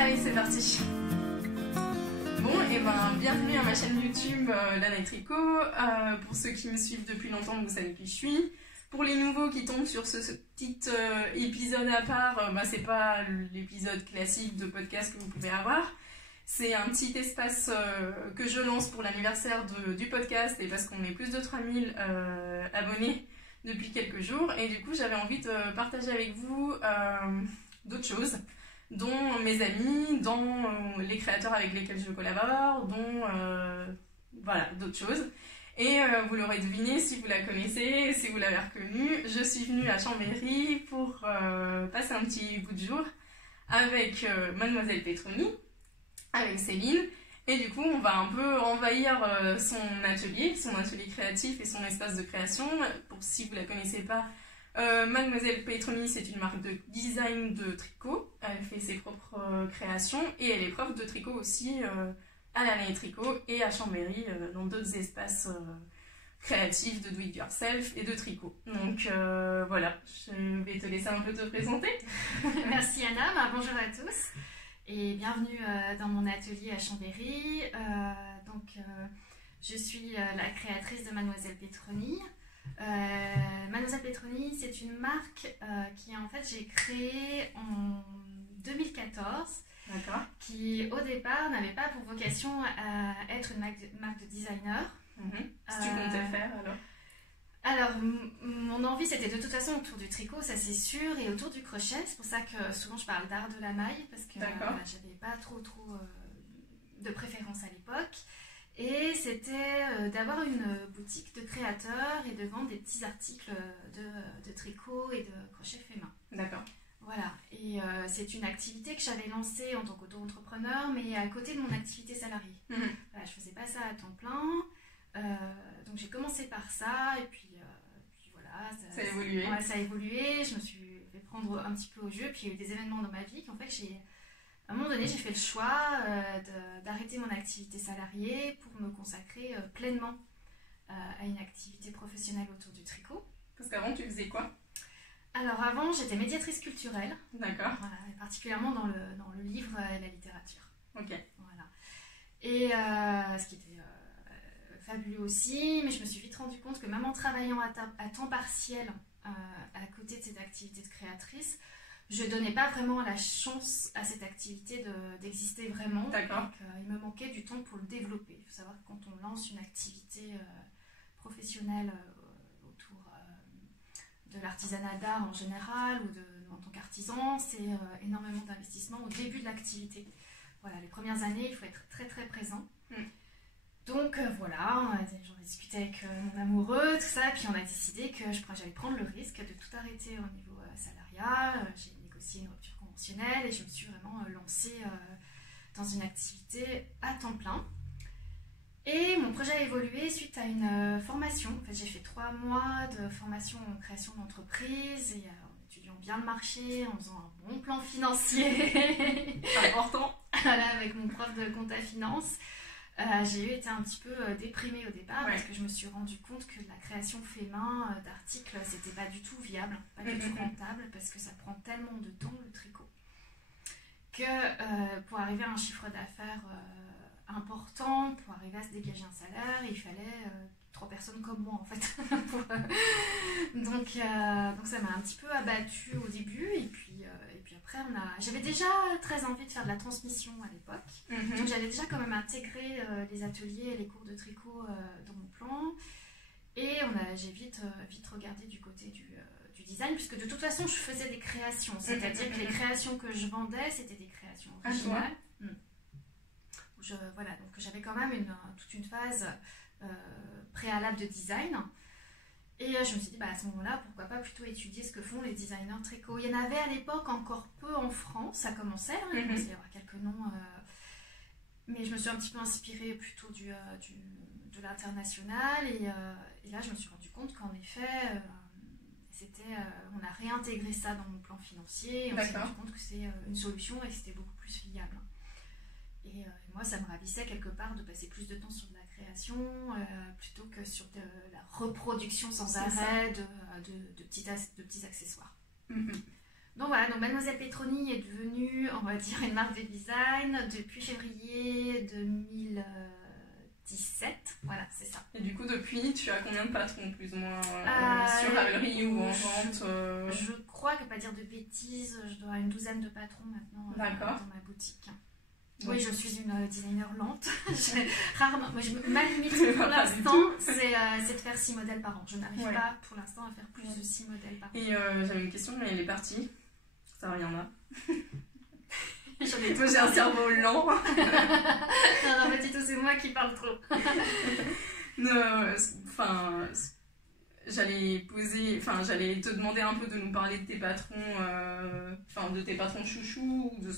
Allez, c'est parti. Bon, et ben, bienvenue à ma chaîne YouTube Lana et Tricot. Pour ceux qui me suivent depuis longtemps, vous savez qui je suis. Pour les nouveaux qui tombent sur ce petit épisode à part, c'est pas l'épisode classique de podcast que vous pouvez avoir. C'est un petit espace que je lance pour l'anniversaire du podcast et parce qu'on est plus de 3000 abonnés depuis quelques jours. Et du coup, j'avais envie de partager avec vous d'autres choses, dont mes amis, dont les créateurs avec lesquels je collabore, dont voilà, d'autres choses. Et vous l'aurez deviné si vous la connaissez, si vous l'avez reconnue, je suis venue à Chambéry pour passer un petit bout de jour avec Mademoiselle Petroni, avec Céline. Et du coup, on va un peu envahir son atelier créatif et son espace de création. Pour si vous ne la connaissez pas, Mademoiselle Petroni, c'est une marque de design de tricot. Elle fait ses propres créations et elle est prof de tricot aussi à Lana et Tricot et à Chambéry dans d'autres espaces créatifs de do-it-yourself et de tricot. Donc voilà, je vais te laisser un peu te présenter. Merci Anna, bonjour à tous et bienvenue dans mon atelier à Chambéry. Je suis la créatrice de Mademoiselle Petroni. Mademoiselle Petroni, c'est une marque qui en fait j'ai créée en 2014. D'accord. Qui au départ n'avait pas pour vocation à être une marque de designer. Si tu comptais faire alors, mon envie c'était de toute façon autour du tricot, ça c'est sûr, et autour du crochet. C'est pour ça que souvent je parle d'art de la maille parce que j'avais pas trop de préférence à l'époque. Et c'était d'avoir une boutique de créateurs et de vendre des petits articles de tricot et de crochet fait main. D'accord. Voilà, et c'est une activité que j'avais lancée en tant qu'auto-entrepreneur, mais à côté de mon activité salariée. Voilà, je faisais pas ça à temps plein, donc j'ai commencé par ça, et puis voilà. Ça a évolué. Ouais, ça a évolué, je me suis fait prendre un petit peu au jeu, puis il y a eu des événements dans ma vie qui en fait, à un moment donné, j'ai fait le choix d'arrêter mon activité salariée pour me consacrer pleinement à une activité professionnelle autour du tricot. Parce qu'avant, tu faisais quoi ? Alors avant, j'étais médiatrice culturelle. D'accord. Voilà, et particulièrement dans le livre et la littérature. Ok. Voilà. Et ce qui était fabuleux aussi, mais je me suis vite rendu compte que même en travaillant à temps partiel à côté de cette activité de créatrice, je donnais pas vraiment la chance à cette activité d'exister vraiment. D'accord. Donc, il me manquait du temps pour le développer. Il faut savoir que quand on lance une activité professionnelle autour de l'artisanat d'art en général ou en tant qu'artisan, c'est énormément d'investissement au début de l'activité. Voilà, les premières années, il faut être très très présent. Donc voilà, j'en ai discuté avec mon amoureux, tout ça, puis on a décidé que j'allais prendre le risque de tout arrêter au niveau salariat. J'ai négocié une rupture conventionnelle et je me suis vraiment lancée dans une activité à temps plein. Et mon projet a évolué suite à une formation. En fait, j'ai fait 3 mois de formation en création d'entreprise et en étudiant bien le marché, en faisant un bon plan financier. C'est important. Voilà, avec mon prof de compta finance. J'ai été un petit peu déprimée au départ parce que je me suis rendu compte que la création fait main d'articles, c'était pas du tout viable, pas du tout rentable parce que ça prend tellement de temps le tricot que pour arriver à un chiffre d'affaires important, pour arriver à se dégager un salaire, il fallait 3 personnes comme moi en fait. Donc ça m'a un petit peu abattue au début et puis après j'avais déjà très envie de faire de la transmission à l'époque. Donc j'avais déjà quand même intégré les ateliers et les cours de tricot dans mon plan et j'ai vite regardé du côté du design puisque de toute façon je faisais des créations, c'est-à-dire que les créations que je vendais c'était des créations originales. Voilà, donc j'avais quand même toute une phase préalable de design. Et je me suis dit, à ce moment-là, pourquoi pas plutôt étudier ce que font les designers tricot. Il y en avait à l'époque encore peu en France, ça commençait, il commençait à y avoir quelques noms. Mais je me suis un petit peu inspirée plutôt de l'international. Et là, je me suis rendu compte qu'en effet, on a réintégré ça dans mon plan financier. Et on s'est rendu compte que c'est une solution et que c'était beaucoup plus viable. Et moi, ça me ravissait quelque part de passer plus de temps sur de la création plutôt que sur de la reproduction sans arrêt de petits accessoires. Donc voilà, donc Mademoiselle Petroni est devenue, on va dire, une marque de design depuis février 2017. Voilà, c'est ça. Et du coup, depuis, tu as combien de patrons, plus ou moins, sur Ravelry ou en vente Je crois que, pas dire de bêtises, je dois une douzaine de patrons maintenant dans ma boutique. Oui, je suis une designer lente. Rarement, moi, ma limite pour l'instant, c'est de faire 6 modèles par an. Je n'arrive pas pour l'instant à faire plus de 6 modèles par an. Et j'avais une question, mais les parties, ça rien là. Moi, j'ai un cerveau lent. non, pas du tout, c'est moi qui parle trop. J'allais te demander un peu de nous parler de tes patrons, de tes patrons chouchous, je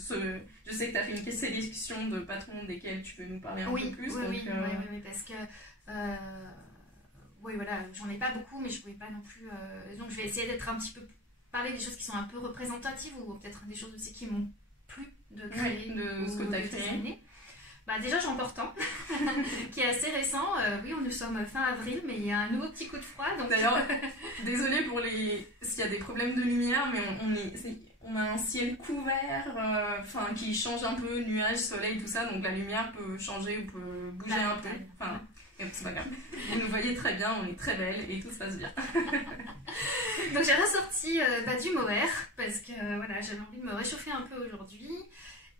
sais que tu as fait une sélection de patrons desquels tu peux nous parler un peu plus. Oui, parce que voilà, j'en ai pas beaucoup, mais je pouvais pas non plus. Donc je vais essayer d'être un petit peu parler des choses qui sont un peu représentatives ou peut-être des choses aussi qui m'ont plu de créer de ce que tu as créé. Déjà j'en porte un qui est assez récent. Nous sommes fin avril, mais il y a un nouveau petit coup de froid. D'ailleurs, désolée pour s'il y a des problèmes de lumière, mais on a un ciel couvert, qui change un peu, nuages, soleil, tout ça, donc la lumière peut changer ou peut bouger un peu. C'est pas grave. Vous nous voyez très bien, on est très belles et tout se passe bien. Donc j'ai ressorti du mohair parce que j'avais envie de me réchauffer un peu aujourd'hui.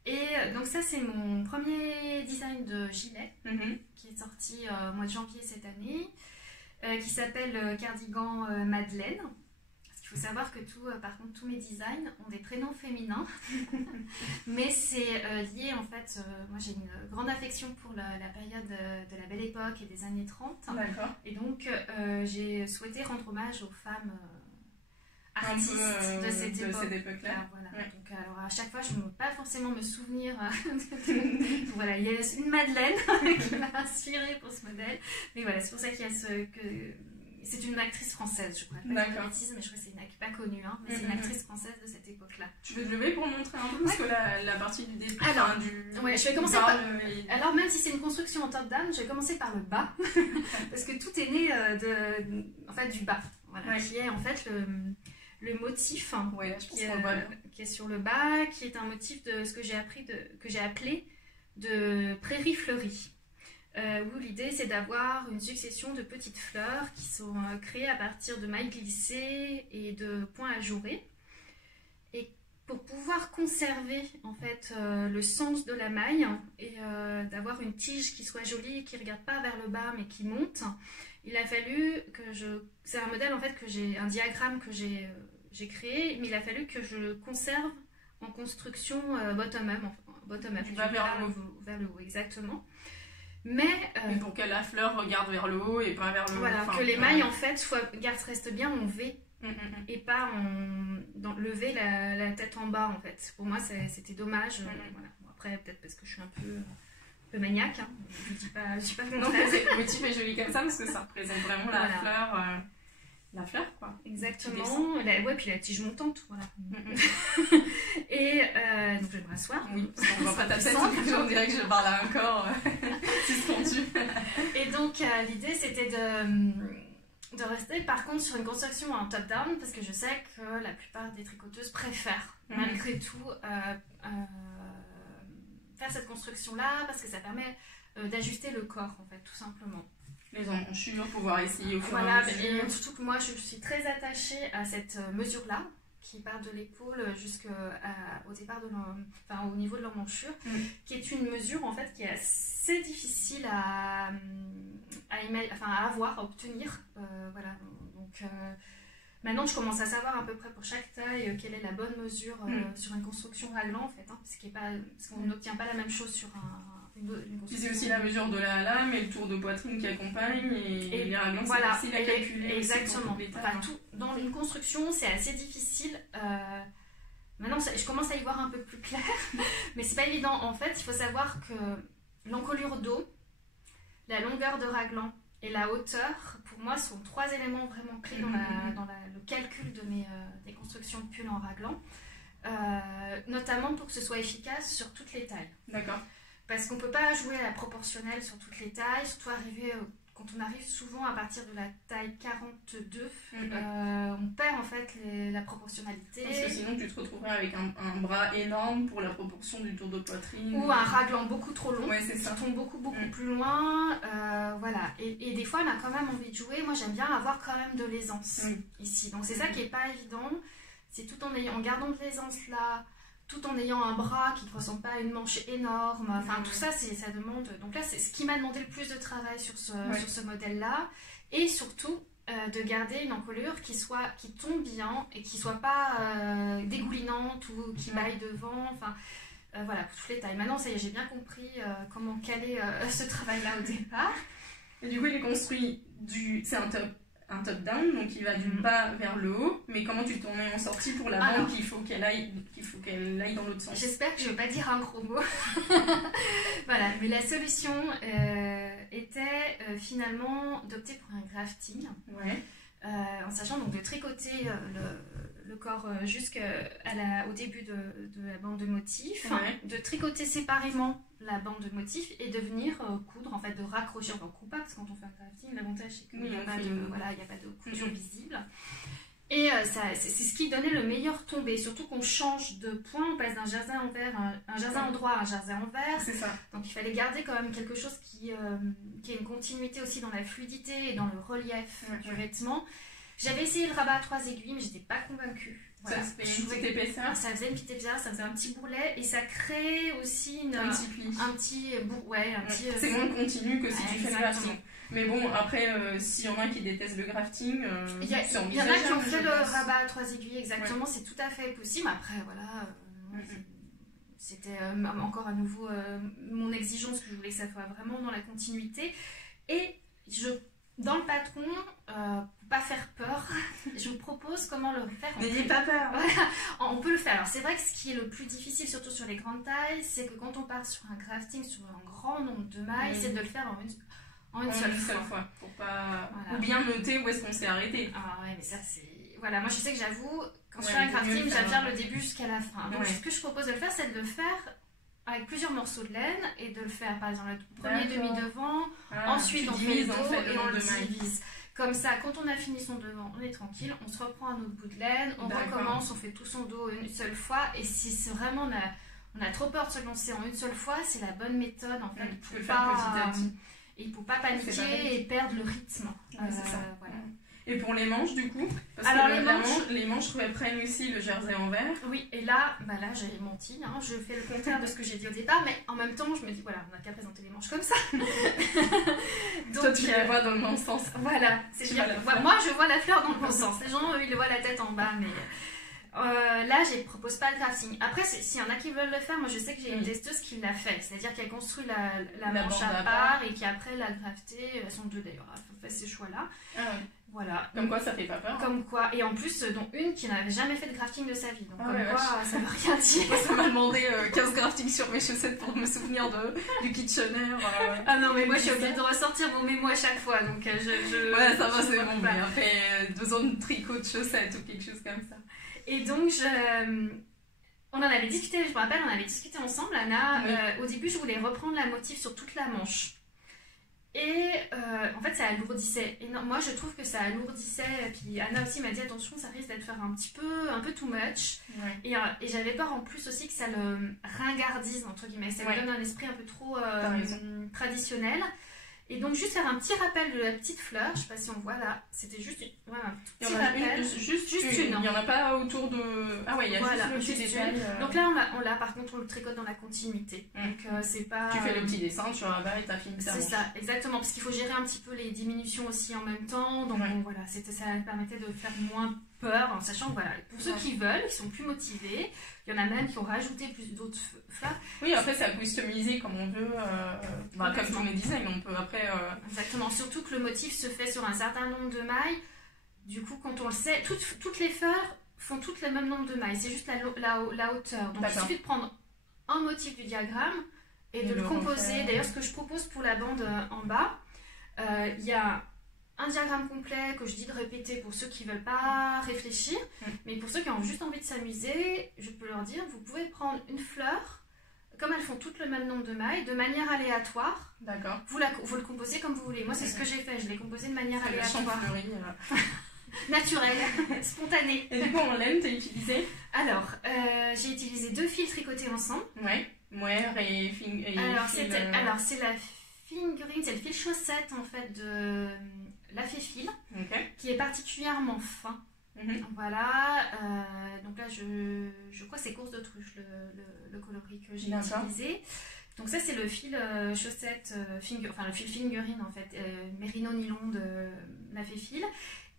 Et donc ça c'est mon premier design de gilet qui est sorti au mois de janvier cette année, qui s'appelle Cardigan Madeleine. Il faut savoir que par contre tous mes designs ont des prénoms féminins, mais c'est lié en fait, moi j'ai une grande affection pour la période de la Belle Époque et des années 30. D'accord. Et donc j'ai souhaité rendre hommage aux femmes artistes de cette époque-là. Donc alors à chaque fois je ne peux pas forcément me souvenir donc, voilà, il y a une Madeleine qui m'a inspirée pour ce modèle, mais voilà, c'est pour ça qu'il y a c'est une actrice française, je crois. D'accord. Mais je crois que c'est une actrice pas connue, mais c'est une actrice française de cette époque-là. Tu veux te lever pour montrer un peu parce que la partie du début. Alors, je vais commencer par. Alors, même si c'est une construction en top-down, je vais commencer par le bas parce que tout est né du bas, qui est en fait le motif qui est sur le bas, qui est un motif de ce que j'ai appelé de prairie fleurie. Où l'idée c'est d'avoir une succession de petites fleurs qui sont créées à partir de mailles glissées et de points ajourés. Et pour pouvoir conserver en fait le sens de la maille et d'avoir une tige qui soit jolie, qui ne regarde pas vers le bas mais qui monte, il a fallu que c'est un modèle en fait un diagramme que j'ai créé, mais il a fallu que je le conserve en construction bottom-up. Vers le haut, exactement. Mais pour que la fleur regarde vers le haut et pas vers le haut. Voilà, que les mailles en fait restent bien en V et pas le V la tête en bas en fait. Pour moi c'était dommage. Voilà. Bon, après peut-être parce que je suis un peu maniaque. Je dis pas le non, le motif est joli comme ça parce que ça représente vraiment la fleur. La fleur, quoi. Exactement. Puis la tige montante, voilà. Et donc je vais me rasseoir. Oui, parce qu'on voit pas ta tête, on dirait que je parle à un corps suspendu. Et donc l'idée c'était de rester par contre sur une construction en top-down parce que je sais que la plupart des tricoteuses préfèrent malgré tout faire cette construction-là parce que ça permet d'ajuster le corps en fait, tout simplement. Les emmanchures, pouvoir essayer au fur et à mesure. Et surtout que moi je suis très attachée à cette mesure-là qui part de l'épaule jusqu'au départ au niveau de l'emmanchure, qui est une mesure en fait qui est assez difficile à avoir, à obtenir. Donc maintenant je commence à savoir à peu près pour chaque taille quelle est la bonne mesure sur une construction raglan en fait, parce qu'on n'obtient pas la même chose sur Puis c'est aussi la mesure de la lame et le tour de poitrine qui accompagne et les raglans, c'est facile à calculer. Exactement. Dans une construction, c'est assez difficile. Maintenant, je commence à y voir un peu plus clair, mais c'est pas évident. En fait, il faut savoir que l'encolure d'eau, la longueur de raglan et la hauteur, pour moi, sont 3 éléments vraiment clés dans le calcul des constructions de pulls en raglan, notamment pour que ce soit efficace sur toutes les tailles. D'accord. Parce qu'on ne peut pas jouer à la proportionnelle sur toutes les tailles, surtout arriver quand on arrive souvent à partir de la taille 42, on perd en fait la proportionnalité. Parce que sinon tu te retrouverais avec un bras énorme pour la proportion du tour de poitrine. Ou un raglan beaucoup trop long, qui tombe beaucoup plus loin. Voilà. Et des fois on a quand même envie de jouer. Moi j'aime bien avoir quand même de l'aisance ici. Donc c'est ça qui n'est pas évident. C'est tout en gardant de l'aisance là, tout en ayant un bras qui ne ressemble pas à une manche énorme. Enfin, tout ça, ça demande... Donc là, c'est ce qui m'a demandé le plus de travail sur ce modèle-là. Et surtout, de garder une encolure qui tombe bien et qui ne soit pas dégoulinante ou qui baille devant. Enfin, voilà, pour toutes les tailles. Maintenant, ça y est, j'ai bien compris comment caler ce travail-là au départ. Et du coup, il est construit c'est un top-down, donc il va du bas vers le haut, mais comment tu t'en es en sortie pour la bande qu'il faut qu'elle aille dans l'autre sens? J'espère que je ne vais pas dire un gros mot. Voilà, mais la solution était finalement d'opter pour un grafting, en sachant donc de tricoter le corps jusqu'au début de la bande de motif, de tricoter séparément la bande de motif et de venir coudre, en fait, de raccrocher, enfin on coupe pas, parce que quand on fait un crafting, l'avantage c'est qu'il n'y a pas de couture visible. Et c'est ce qui donnait le meilleur tombé, surtout qu'on change de point, on passe d'un jersey envers, un jersey en droit à un jersey envers. C'est ça. Donc il fallait garder quand même quelque chose qui ait une continuité aussi dans la fluidité et dans le relief du vêtement. J'avais essayé le rabat à 3 aiguilles, mais j'étais pas convaincue. Voilà. Ça faisait une petite épaisseur. Ça faisait une petite épaisseur, ça faisait un petit bourrelet et ça crée aussi un petit pli. C'est moins continu que si tu fais le grafting. Mais bon, après, s'il y en a qui détestent le grafting, c'est envisageable. Il y en a qui ont fait le rabat à 3 aiguilles, exactement, c'est tout à fait possible. Après, voilà, c'était encore à nouveau mon exigence, que je voulais que ça soit vraiment dans la continuité. Et dans le patron, pour pas faire peur, je vous propose comment le faire. N'ayez pas peur. Voilà, on peut le faire. Alors c'est vrai que ce qui est le plus difficile, surtout sur les grandes tailles, c'est que quand on part sur un crafting, sur un grand nombre de mailles, c'est de le faire en une seule fois. Pour pas... Ou bien noter où est-ce qu'on s'est arrêté. Ah ouais, mais ça c'est... Voilà, moi je sais que j'avoue, quand je fais un crafting, j'aime bien le début jusqu'à la fin. Donc ce que je propose de le faire, c'est de le faire avec plusieurs morceaux de laine et de le faire par exemple le premier demi-devant, ensuite on fait le dos et on le divise. Comme ça, quand on a fini son devant, on est tranquille, on se reprend un autre bout de laine, on recommence, on fait tout son dos une seule fois. Et si c'est vraiment on a trop peur de se lancer en une seule fois, c'est la bonne méthode en fait pour ne pas paniquer et perdre le rythme. C'est ça. Voilà. Et pour les manches du coup, parce alors que les manches reprennent aussi le jersey envers. Oui, et là j'ai menti, je fais le contraire de ce que j'ai dit au départ, mais en même temps je me dis voilà, on n'a qu'à présenter les manches comme ça. Donc, toi tu les vois dans le bon sens. Voilà, moi je vois la fleur dans le bon sens. Les gens ils le voient la tête en bas, mais là je ne propose pas le crafting. Après s'il y en a qui veulent le faire, moi je sais que j'ai une testeuse qui l'a fait, c'est-à-dire qu'elle construit la manche à part et qui après l'a graftée. Elles sont deux d'ailleurs, elle fait ces choix là. Voilà. Comme quoi ça fait pas peur. Comme quoi, et en plus, dont une qui n'avait jamais fait de grafting de sa vie. Donc comme quoi, ça veut rien dire. Moi, ça m'a demandé 15 graftings sur mes chaussettes pour me souvenir du Kitchener. Ah non, mais moi je suis obligée de ressortir mon mémo à chaque fois. Donc ouais, ça va, c'est bon. Mais après 2 ans de tricot de chaussettes ou quelque chose comme ça. Et donc, on en avait discuté, je me rappelle, on avait discuté ensemble, Anna. Au début, je voulais reprendre la motif sur toute la manche. Et en fait ça alourdissait. Et non, moi je trouve que ça alourdissait. Et puis Anna aussi m'a dit attention, ça risque d'être faire un peu too much. Et j'avais peur en plus aussi que ça le ringardise entre guillemets. Ça lui donne un esprit un peu trop traditionnel. Et donc juste faire un petit rappel de la petite fleur, je sais pas si on voit là, c'était juste un petit rappel. Juste une. Il n'y en a pas autour de... Ah ouais, il y a juste le petit détail. Donc là, par contre, on le tricote dans la continuité. Donc c'est pas... Tu fais le petit dessin, tu rabats et t'affines ta manche. C'est ça, exactement, parce qu'il faut gérer un petit peu les diminutions aussi en même temps. Donc voilà, ça permettait de faire moins peur, en sachant que voilà, pour ceux qui veulent, qui sont plus motivés, il y en a même qui ont rajouté plus d'autres fleurs. Oui, après c'est à customiser comme on veut, comme tous les designs, on peut après... Exactement, surtout que le motif se fait sur un certain nombre de mailles. Du coup, quand on le sait, toutes les fleurs font toutes le même nombre de mailles, c'est juste la hauteur. Donc il suffit de prendre un motif du diagramme et de le composer. D'ailleurs, ce que je propose pour la bande en bas, il y a un diagramme complet que je dis de répéter pour ceux qui ne veulent pas réfléchir, mais pour ceux qui ont juste envie de s'amuser, je peux leur dire, vous pouvez prendre une fleur comme elles font toutes le même nombre de mailles, de manière aléatoire. D'accord. Vous le composez comme vous voulez. Moi, c'est ce que j'ai fait. Je l'ai composé de manière aléatoire. Champfleurie. Naturelle, spontanée. Et du coup, en laine, t'as utilisé? Alors, j'ai utilisé 2 fils tricotés ensemble. Ouais. Mohair et alors, c'est la fingering, c'est le fil chaussette en fait de la Féfil, qui est particulièrement fin. Voilà, donc là je crois que c'est course d'autruche le coloris que j'ai utilisé. Donc ça c'est le fil chaussette, enfin le fil fingering en fait, mérino nylon de la Féfil.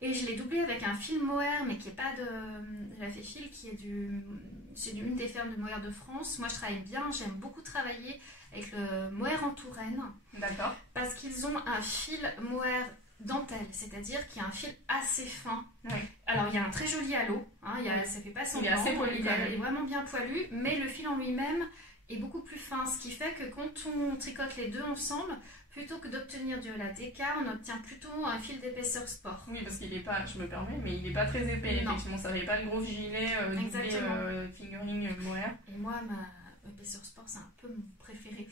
Et je l'ai doublé avec un fil mohair, mais qui n'est pas de la Féfil, qui est c'est une des fermes de mohair de France. Moi je travaille bien, j'aime beaucoup travailler avec le mohair en Touraine. D'accord. Parce qu'ils ont un fil mohair dentelle, c'est-à-dire qu'il y a un fil assez fin. Oui. Alors il y a un très joli halo, hein, ça fait pas semblant, il est vraiment bien poilu, mais le fil en lui-même est beaucoup plus fin, ce qui fait que quand on tricote les deux ensemble, plutôt que d'obtenir de la déca, on obtient plutôt un fil d'épaisseur sport. Oui, parce qu'il n'est pas, je me permets, mais il n'est pas très épais, non. Effectivement, ça n'avait pas le gros gilet doublé fingering mohair. Et moi, ma épaisseur sport, c'est un peu mon préféré.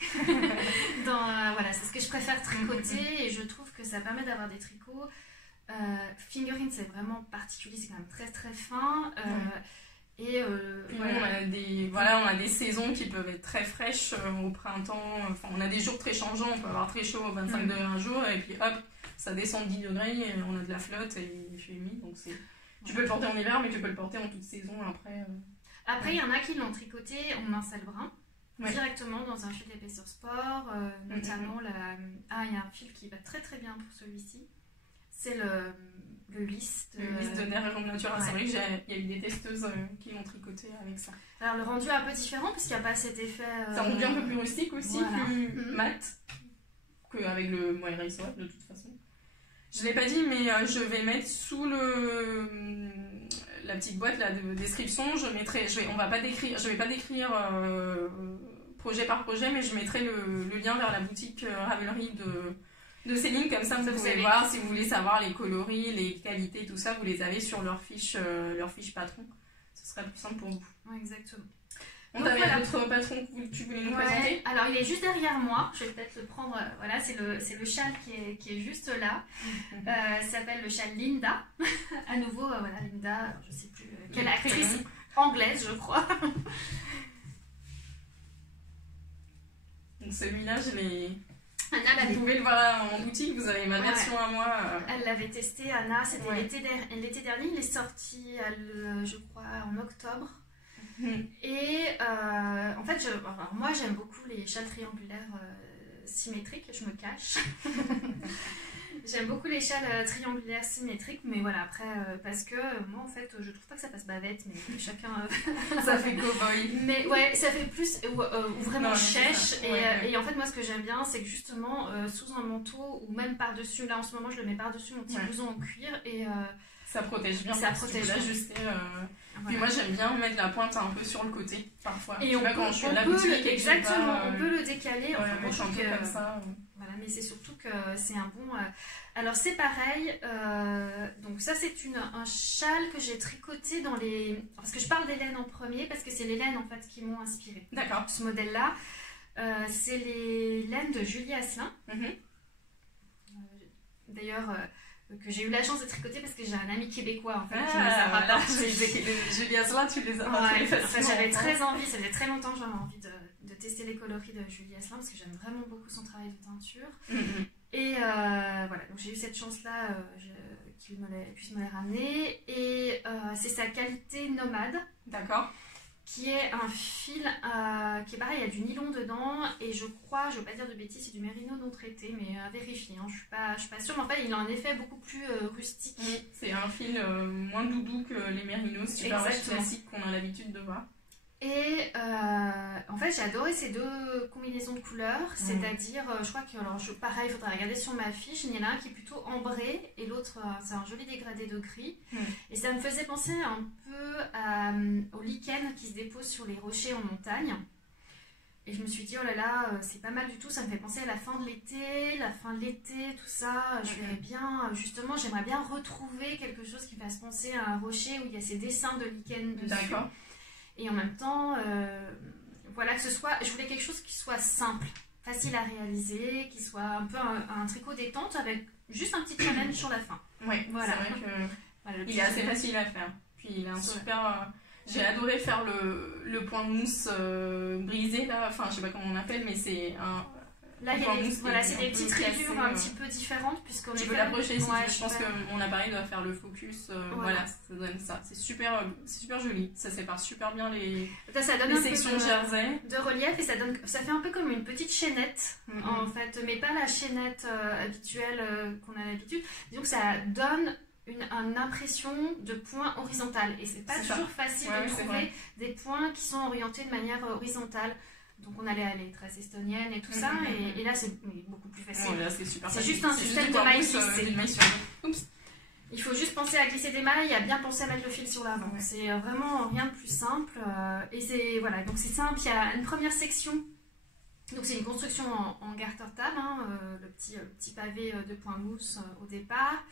Voilà, c'est ce que je préfère tricoter et je trouve que ça permet d'avoir des tricots. Fingering, c'est vraiment particulier, c'est quand même très très fin. Et puis voilà. On a des saisons qui peuvent être très fraîches au printemps. Enfin, on a des jours très changeants, on peut avoir très chaud, 25 degrés un jour, et puis hop, ça descend de 10 degrés, et on a de la flotte et il fait humide. Donc tu peux le porter en hiver, mais tu peux le porter en toute saison après. Après, il y en a qui l'ont tricoté en mincelle brun, directement dans un fil d'épaisseur sport, notamment il y a un fil qui va très très bien pour celui-ci. C'est le lisse de Nerf et Jambes Nature. C'est vrai qu'il y a eu des testeuses qui l'ont tricoté avec ça. Alors le rendu est un peu différent parce qu'il n'y a pas cet effet. C'est un rendu un peu plus rustique aussi, plus mat qu'avec le mohair Swap de toute façon. Je ne l'ai pas dit, mais je vais mettre sous la petite boîte là, de description, je vais pas décrire projet par projet, mais je mettrai le lien vers la boutique Ravelry de Céline, comme ça vous pouvez voir si vous voulez savoir les coloris, les qualités, tout ça, vous les avez sur leur fiche patron. Ce serait plus simple pour vous. Ouais, exactement. On avait d'autres patrons que tu voulais nous présenter? Alors il est juste derrière moi, je vais peut-être le prendre, voilà, c'est le châle qui est juste là. Ça s'appelle le châle Linda. À nouveau, voilà, Linda, je sais plus quelle actrice anglaise, je crois. Donc celui-là, je l'ai... Anna vous pouvez le voir en boutique, vous avez ma version à moi. Elle l'avait testé, Anna, c'était l'été dernier, il est sorti, je crois, en octobre. Et en fait, moi j'aime beaucoup les châles triangulaires symétriques, je me cache. J'aime beaucoup les châles triangulaires symétriques, mais voilà, après, parce que moi en fait, je trouve pas que ça passe bavette, mais chacun. Ça fait cow-boy. Mais ouais, ça fait plus ou vraiment chèche. Et en fait, moi ce que j'aime bien, c'est que justement, sous un manteau ou même par-dessus, là en ce moment, je le mets par-dessus mon petit blouson en cuir et. Ça protège bien, ça protège bien. L'ajuster. Puis moi j'aime bien mettre la pointe un peu sur le côté parfois. Et on peut le décaler. Ouais, enfin, un peu comme ça. Voilà, mais c'est surtout que c'est un bon. Alors c'est pareil. Donc ça c'est un châle que j'ai tricoté dans les. Parce que je parle des laines en premier parce que c'est les laines en fait qui m'ont inspirée. D'accord. Ce modèle-là, c'est les laines de Julie Asselin. D'ailleurs. Que j'ai eu la chance de tricoter parce que j'ai un ami québécois en fait qui Julie Asselin, tu les as j'avais très envie, ça faisait très longtemps que j'avais envie de tester les coloris de Julie Asselin parce que j'aime vraiment beaucoup son travail de teinture. Et voilà, donc j'ai eu cette chance là qu'il puisse me les ramener et c'est sa qualité nomade. D'accord. Qui est un fil qui est pareil, il y a du nylon dedans et je crois, je ne veux pas dire de bêtises, c'est du mérino non traité, mais à vérifier, hein, je suis pas sûre, mais en fait il a un effet beaucoup plus rustique. Oui, c'est un fil moins doudou que les mérinos super classiques qu'on a l'habitude de voir. Et en fait j'ai adoré ces deux combinaisons de couleurs, c'est-à-dire je crois que pareil, il faudra regarder sur ma fiche, il y en a un qui est plutôt ambré et l'autre c'est un joli dégradé de gris. Et ça me faisait penser un peu au lichen qui se dépose sur les rochers en montagne. Et je me suis dit oh là là, c'est pas mal du tout, ça me fait penser à la fin de l'été, tout ça. Je verrais bien, justement j'aimerais bien retrouver quelque chose qui me fasse penser à un rocher où il y a ces dessins de lichen dessus. D'accord. Et en même temps, voilà, je voulais quelque chose qui soit simple, facile à réaliser, qui soit un peu un tricot détente avec juste un petit challenge sur la fin. Ouais, voilà. C'est vrai que voilà, il est assez facile à faire. Puis il a un super... J'ai adoré faire le point de mousse brisé là, enfin je sais pas comment on appelle, mais c'est un... Là, voilà, c'est des petites rayures un petit peu différentes puisqu'on est... Tu peux l'approcher si tu veux. Je pense que mon appareil doit faire le focus. Voilà, ça donne ça. C'est super joli. Ça sépare super bien les sections jersey. De relief et ça fait un peu comme une petite chaînette en fait, mais pas la chaînette habituelle qu'on a l'habitude. Disons que ça donne une impression de point horizontal et c'est pas toujours facile de trouver des points qui sont orientés de manière horizontale. Donc on allait à les tresses estoniennes et tout ça, et là c'est beaucoup plus facile. Oh, là c'est super facile. C'est juste un système de mailles glissées. Il faut juste penser à glisser des mailles et à bien penser à mettre le fil sur l'avant. Ouais. C'est vraiment rien de plus simple. Et c'est voilà, donc c'est simple. Il y a une première section. Donc c'est une construction en garter-table, le petit pavé de point mousse au départ.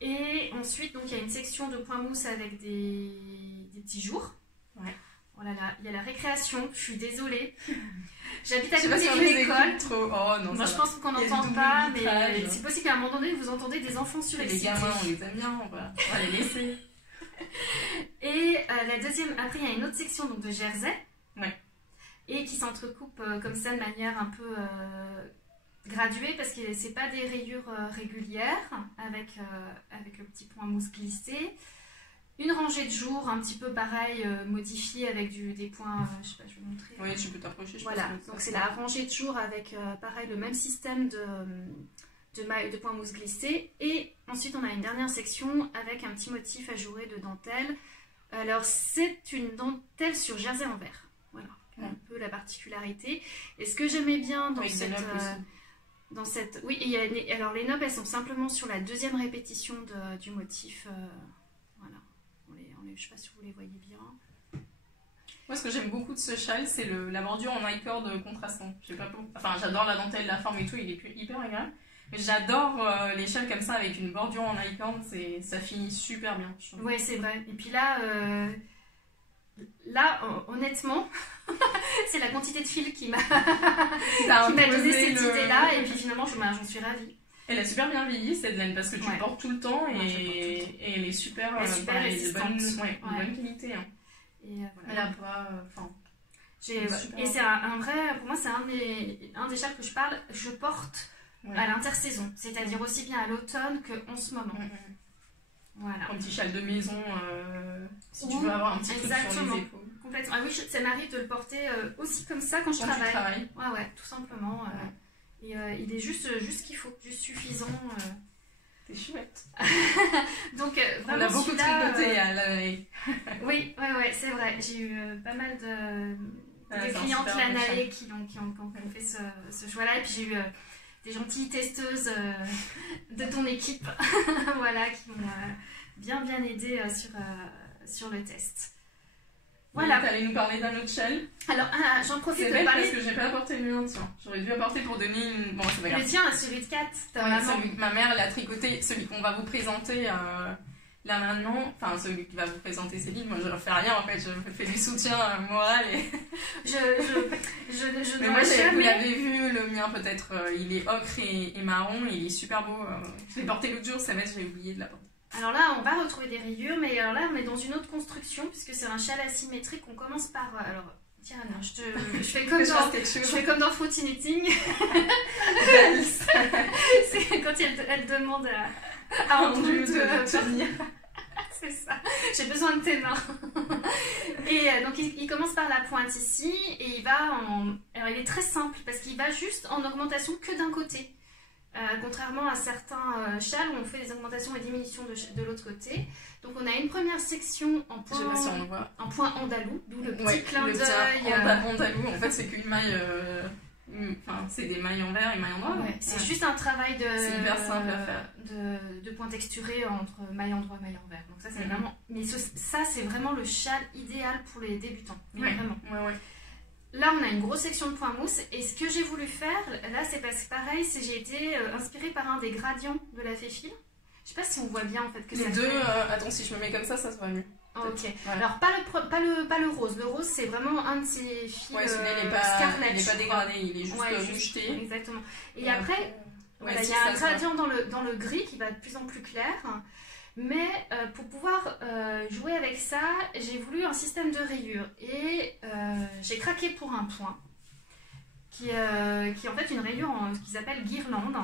Et ensuite donc il y a une section de point mousse avec des petits jours. Ouais. Oh là là, il y a la récréation, je suis désolée. J'habite à côté d'une école. Oh, non, moi je pense qu'on n'entend pas, mais c'est possible qu'à un moment donné vous entendez des enfants surexcités. Les gamins, on les aime bien, on va les laisser. Et la deuxième, après il y a une autre section donc, de jersey. Ouais. Et qui s'entrecoupe comme ça de manière un peu graduée parce que c'est pas des rayures régulières avec le petit point mousse glissé. Une rangée de jours, un petit peu pareil, modifiée avec des points, je sais pas, je vais montrer. Oui, tu peux t'approcher. Voilà, donc c'est la rangée de jours avec pareil le même système de points mousse glissés. Et ensuite on a une dernière section avec un petit motif ajouré de dentelle. Alors c'est une dentelle sur jersey en verre. Voilà, un peu la particularité. Et ce que j'aimais bien dans cette... Oui, alors les nopes elles sont simplement sur la deuxième répétition du motif. Voilà. Je ne sais pas si vous les voyez bien. Moi, ce que j'aime beaucoup de ce châle, c'est la bordure en high-cord contrastant. J'adore la dentelle, la forme et tout, il est hyper agréable. Mais j'adore les châles comme ça avec une bordure en high-cord, ça finit super bien. Oui, c'est vrai. Et puis là, honnêtement, c'est la quantité de fil qui m'a donné cette idée-là. Et puis finalement, j'en suis ravie. Elle a super bien vieilli cette laine parce que tu le portes tout le temps et elle est super résistante. De bonne qualité. Hein. Et voilà. Elle a pas. Et c'est pour moi, c'est un des châles que je porte à l'intersaison, c'est-à-dire aussi bien à l'automne qu'en ce moment. Voilà. Un petit châle de maison, si tu veux avoir un petit truc sur les épaules. Complètement. Ah oui, ça m'arrive de le porter aussi comme ça quand je travaille. Ouais, tout simplement. Et il est juste ce qu'il faut, juste suffisant. C'est chouette. Donc, on a beaucoup tricoté à l'année. Oui, c'est vrai. J'ai eu pas mal de clientes l'année qui ont fait ce choix-là. Et puis j'ai eu des gentilles testeuses de ton équipe voilà, qui m'ont bien aidé sur le test. Voilà. Tu allais nous parler d'un autre châle. Alors, j'en profite de parler. Parce que j'ai pas apporté le mien, tiens. J'aurais dû apporter pour donner une. Bon, c'est pas grave. Le tien, celui de Kat, celui que ma mère l'a tricoté, celui qu'on va vous présenter là maintenant. Enfin, celui qui va vous présenter Céline. Moi, je ne fais rien en fait. Je fais du soutien moral. Et... Mais moi, vous l'avez vu, le mien peut-être, il est ocre et marron. Il est super beau. Je l'ai porté l'autre jour, ça va, j'ai oublié de l'apporter. Alors là, on va retrouver des rayures, mais alors là, on est dans une autre construction, puisque c'est un châle asymétrique. On commence par... Alors, tiens, non, je fais comme dans Fruity Knitting. C'est quand elle demande à Andrew de tenir. C'est ça, j'ai besoin de tes mains. Et donc, il commence par la pointe ici, et il va en... Alors, il est très simple, parce qu'il va juste en augmentation que d'un côté. Contrairement à certains châles où on fait des augmentations et diminutions de l'autre côté. Donc on a une première section en point, je sais pas si on le voit. En point andalou, d'où le petit clin d'œil. Andalou, en fait c'est qu'une maille, c'est des mailles en vert et mailles en noir. C'est juste un travail c'est hyper simple à faire. De point texturé entre maille en noir et maille en vert. Donc ça c'est vraiment, mais ça c'est vraiment le châle idéal pour les débutants. Mais vraiment. Là, on a une grosse section de points mousse et ce que j'ai voulu faire, là, c'est parce que pareil, j'ai été inspirée par un des gradients de la Féfil. Je sais pas si on voit bien en fait que Les ça deux, fait... attends, si je me mets comme ça se voit mieux. Ok. Voilà. Alors, pas le rose. Le rose, c'est vraiment un de ces fils Ouais, celui-là, il Scarlett. n'est pas je dégradé, il est juste crois. Ouais, moucheté. Exactement. Et après, voilà, si, il y a ça un se voit. gradient dans le gris qui va de plus en plus clair. Mais pour pouvoir jouer avec ça, j'ai voulu un système de rayures. Et j'ai craqué pour un point qui est en fait une rayure qui s'appelle guirlande.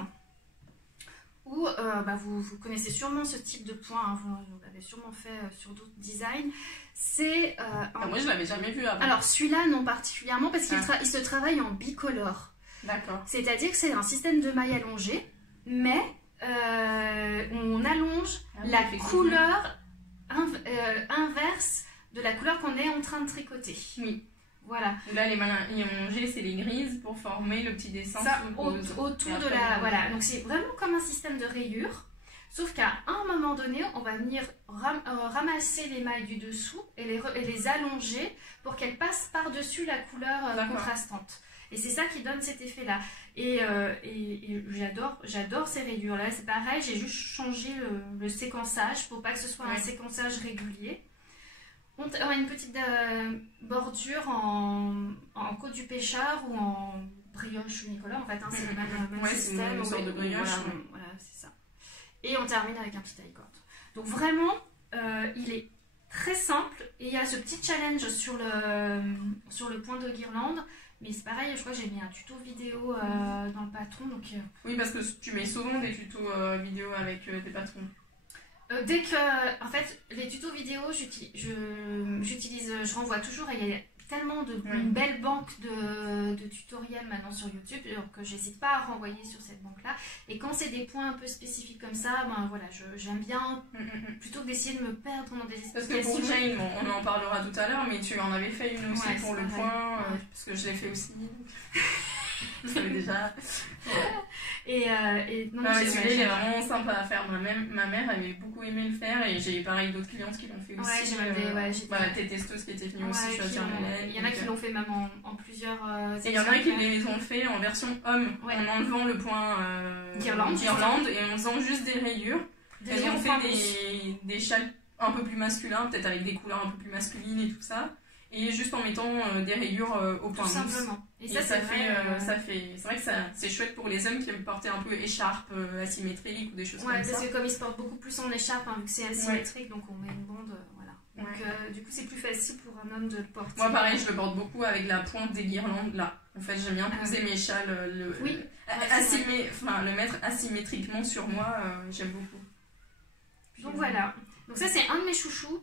Où vous connaissez sûrement ce type de point, hein, vous l'avez sûrement fait sur d'autres designs. C'est Moi, je l'avais jamais vu avant. Alors celui-là non particulièrement parce qu'il il se travaille en bicolore. D'accord. C'est-à-dire que c'est un système de mailles allongées, mais on allonge la couleur inverse de la couleur qu'on est en train de tricoter. Oui. Voilà. Là, les mailles allongées, c'est les grises pour former le petit dessin Ça, autour de la... Voilà, donc c'est vraiment comme un système de rayures, sauf qu'à un moment donné, on va venir ramasser les mailles du dessous et les allonger pour qu'elles passent par-dessus la couleur contrastante. Et c'est ça qui donne cet effet-là. Et j'adore ces rayures-là. C'est pareil, j'ai juste changé le séquençage pour pas que ce soit un séquençage régulier. On a une petite bordure en côte du pêcheur ou en brioche unicolore. En fait, hein, c'est le même système. C'est une sorte de brioche. Voilà, c'est ça. Et on termine avec un petit taille-cord. Donc vraiment, il est très simple. Et il y a ce petit challenge sur le point de guirlande. Mais c'est pareil, je crois que j'ai mis un tuto vidéo dans le patron. Donc, Oui, parce que tu mets souvent des tutos vidéo avec des patrons. Dès que, en fait, les tutos vidéo, je renvoie toujours et il y a tellement une belle banque de tutoriels maintenant sur YouTube que j'hésite pas à renvoyer sur cette banque-là. Et quand c'est des points un peu spécifiques comme ça, ben voilà, j'aime bien plutôt que d'essayer de me perdre dans des explications. Parce que pour Jane, on en parlera tout à l'heure, mais tu en avais fait une aussi pour le point, parce que je l'ai fait aussi. Je savais déjà. Non, celui-là, il est vraiment sympa à faire. Ma mère avait beaucoup aimé le faire et j'ai pareil d'autres clientes qui l'ont fait aussi. Tes testeuses qui étaient venues aussi choisir la laine. Il y en a qui l'ont fait même en plusieurs. Et il y en a qui les ont fait en version homme, en enlevant le point guirlande et en faisant juste des rayures. Elles ont fait des châles un peu plus masculins, peut-être avec des couleurs un peu plus masculines et tout ça. Et juste en mettant des rayures au point mousse. Simplement. Et ça fait. C'est vrai que c'est chouette pour les hommes qui aiment porter un peu écharpe asymétrique ou des choses comme ça. Parce que comme ils se portent beaucoup plus en écharpe, vu que c'est asymétrique, donc on met une bande, voilà. Donc du coup c'est plus facile pour un homme de le porter. Moi pareil, je le porte beaucoup avec la pointe des guirlandes là. En fait, j'aime bien poser mes châles, le mettre asymétriquement sur moi, j'aime beaucoup. Puis, donc voilà. Donc ça c'est un de mes chouchous,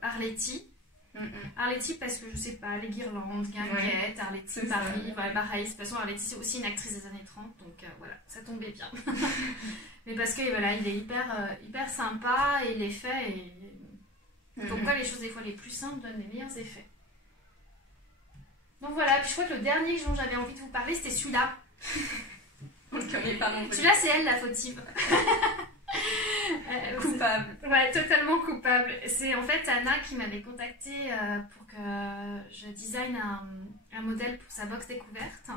Arletty. Arletty parce que je sais pas, les guirlandes, Guinguette, Arletty, Paris, pareil, de toute façon Arletty c'est aussi une actrice des années 30, donc voilà, ça tombait bien. Mais parce que voilà, il est hyper sympa et il est fait et pourquoi les choses des fois les plus simples donnent les meilleurs effets. Donc voilà, puis je crois que le dernier dont j'avais envie de vous parler c'était celui-là. On le connaît pas non plus. Celui-là c'est elle la fautive. Coupable. Ouais, totalement coupable. C'est en fait Anna qui m'avait contactée pour que je design un modèle pour sa box découverte.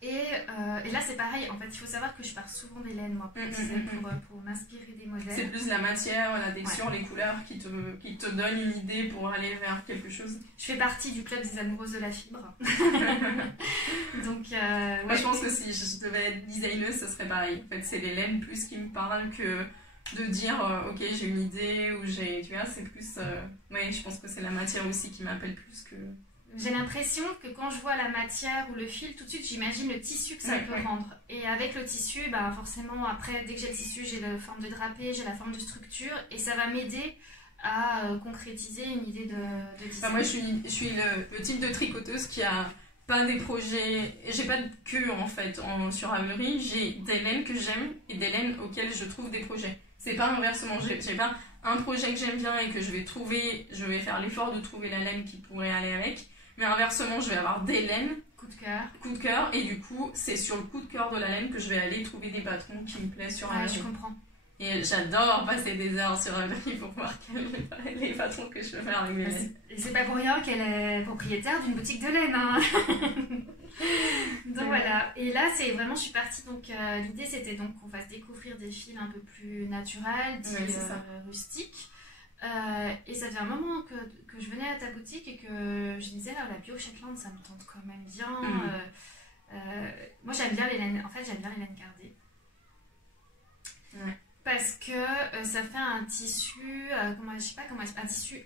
Et là c'est pareil, en fait il faut savoir que je pars souvent des laines moi pour m'inspirer des modèles. C'est plus la matière, la texture, les couleurs qui te donnent une idée pour aller vers quelque chose. Je fais partie du club des amoureuses de la fibre. Donc moi je pense que si je devais être designeuse ce serait pareil. En fait c'est les laines plus qui me parlent que de dire ok j'ai une idée ou tu vois c'est plus je pense que c'est la matière aussi qui m'appelle plus que... J'ai l'impression que quand je vois la matière ou le fil, tout de suite j'imagine le tissu que ça peut rendre. Et avec le tissu, forcément après dès que j'ai le tissu, j'ai la forme de drapé, j'ai la forme de structure et ça va m'aider à concrétiser une idée de design. Moi je suis le type de tricoteuse qui a pas des projets, j'ai pas de queue en fait sur Ravelry, j'ai des laines que j'aime et des laines auxquelles je trouve des projets. C'est pas inversement, j'ai pas un projet que j'aime bien et que je vais faire l'effort de trouver la laine qui pourrait aller avec. Mais inversement, je vais avoir des laines, coup de cœur, et du coup, c'est sur le coup de cœur de la laine que je vais aller trouver des patrons qui me plaisent sur Ravelry. Je comprends. Et j'adore passer des heures sur Ébris pour voir les patrons que je peux faire avec mes laines. Et c'est pas pour rien qu'elle est propriétaire d'une boutique de laine. Hein. Donc voilà. Et là, c'est vraiment, je suis partie. Donc l'idée, c'était donc qu'on fasse découvrir des fils un peu plus naturels, rustiques. Et ça fait un moment que je venais à ta boutique et que je disais, la bio Shetland, ça me tente quand même bien. Moi, j'aime bien les laines. En fait, j'aime bien les laines cardées. Parce que ça fait un tissu, je sais pas comment, un tissu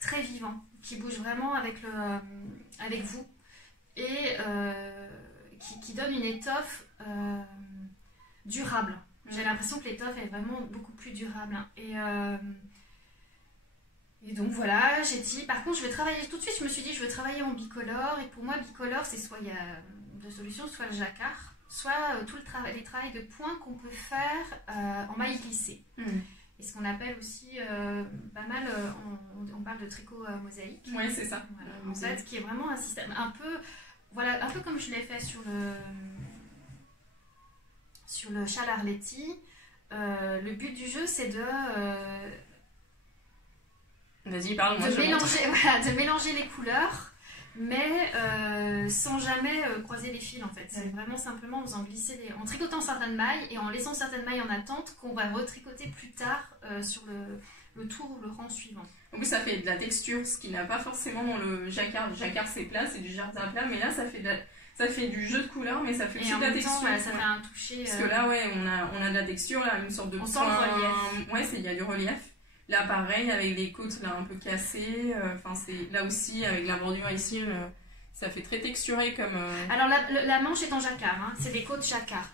très vivant, qui bouge vraiment avec vous et qui donne une étoffe durable. J'ai l'impression que l'étoffe est vraiment beaucoup plus durable. Et donc voilà, j'ai dit, par contre, je vais travailler, tout de suite, je me suis dit, je veux travailler en bicolore. Et pour moi, bicolore, c'est soit il y a deux solutions, soit le jacquard, soit tout les travails de points qu'on peut faire en maille glissée. Et ce qu'on appelle aussi pas mal, on parle de tricot mosaïque. Oui, c'est ça. Voilà, en fait, qui est vraiment un système un peu comme je l'ai fait sur le châle Arletty. Le but du jeu, c'est Vas-y, parle-moi. de mélanger les couleurs, mais sans jamais croiser les fils en fait. C'est vraiment simplement en faisant glisser en tricotant certaines mailles et en laissant certaines mailles en attente qu'on va retricoter plus tard sur le tour ou le rang suivant. En plus, ça fait de la texture, ce qu'il n'a pas forcément dans le jacquard. Le jacquard, c'est plat, c'est du jardin plat, mais là, ça fait du jeu de couleurs, mais ça fait aussi de la texture. Voilà, ça fait un toucher. Parce que là, on a de la texture, là, une sorte de on sent le relief. Ouais, il y a du relief. Là, pareil, avec les côtes là, un peu cassées. C'est là aussi, avec la bordure ici, ça fait très texturé comme... Alors, la manche est en jacquard. Hein. C'est les côtes jacquard.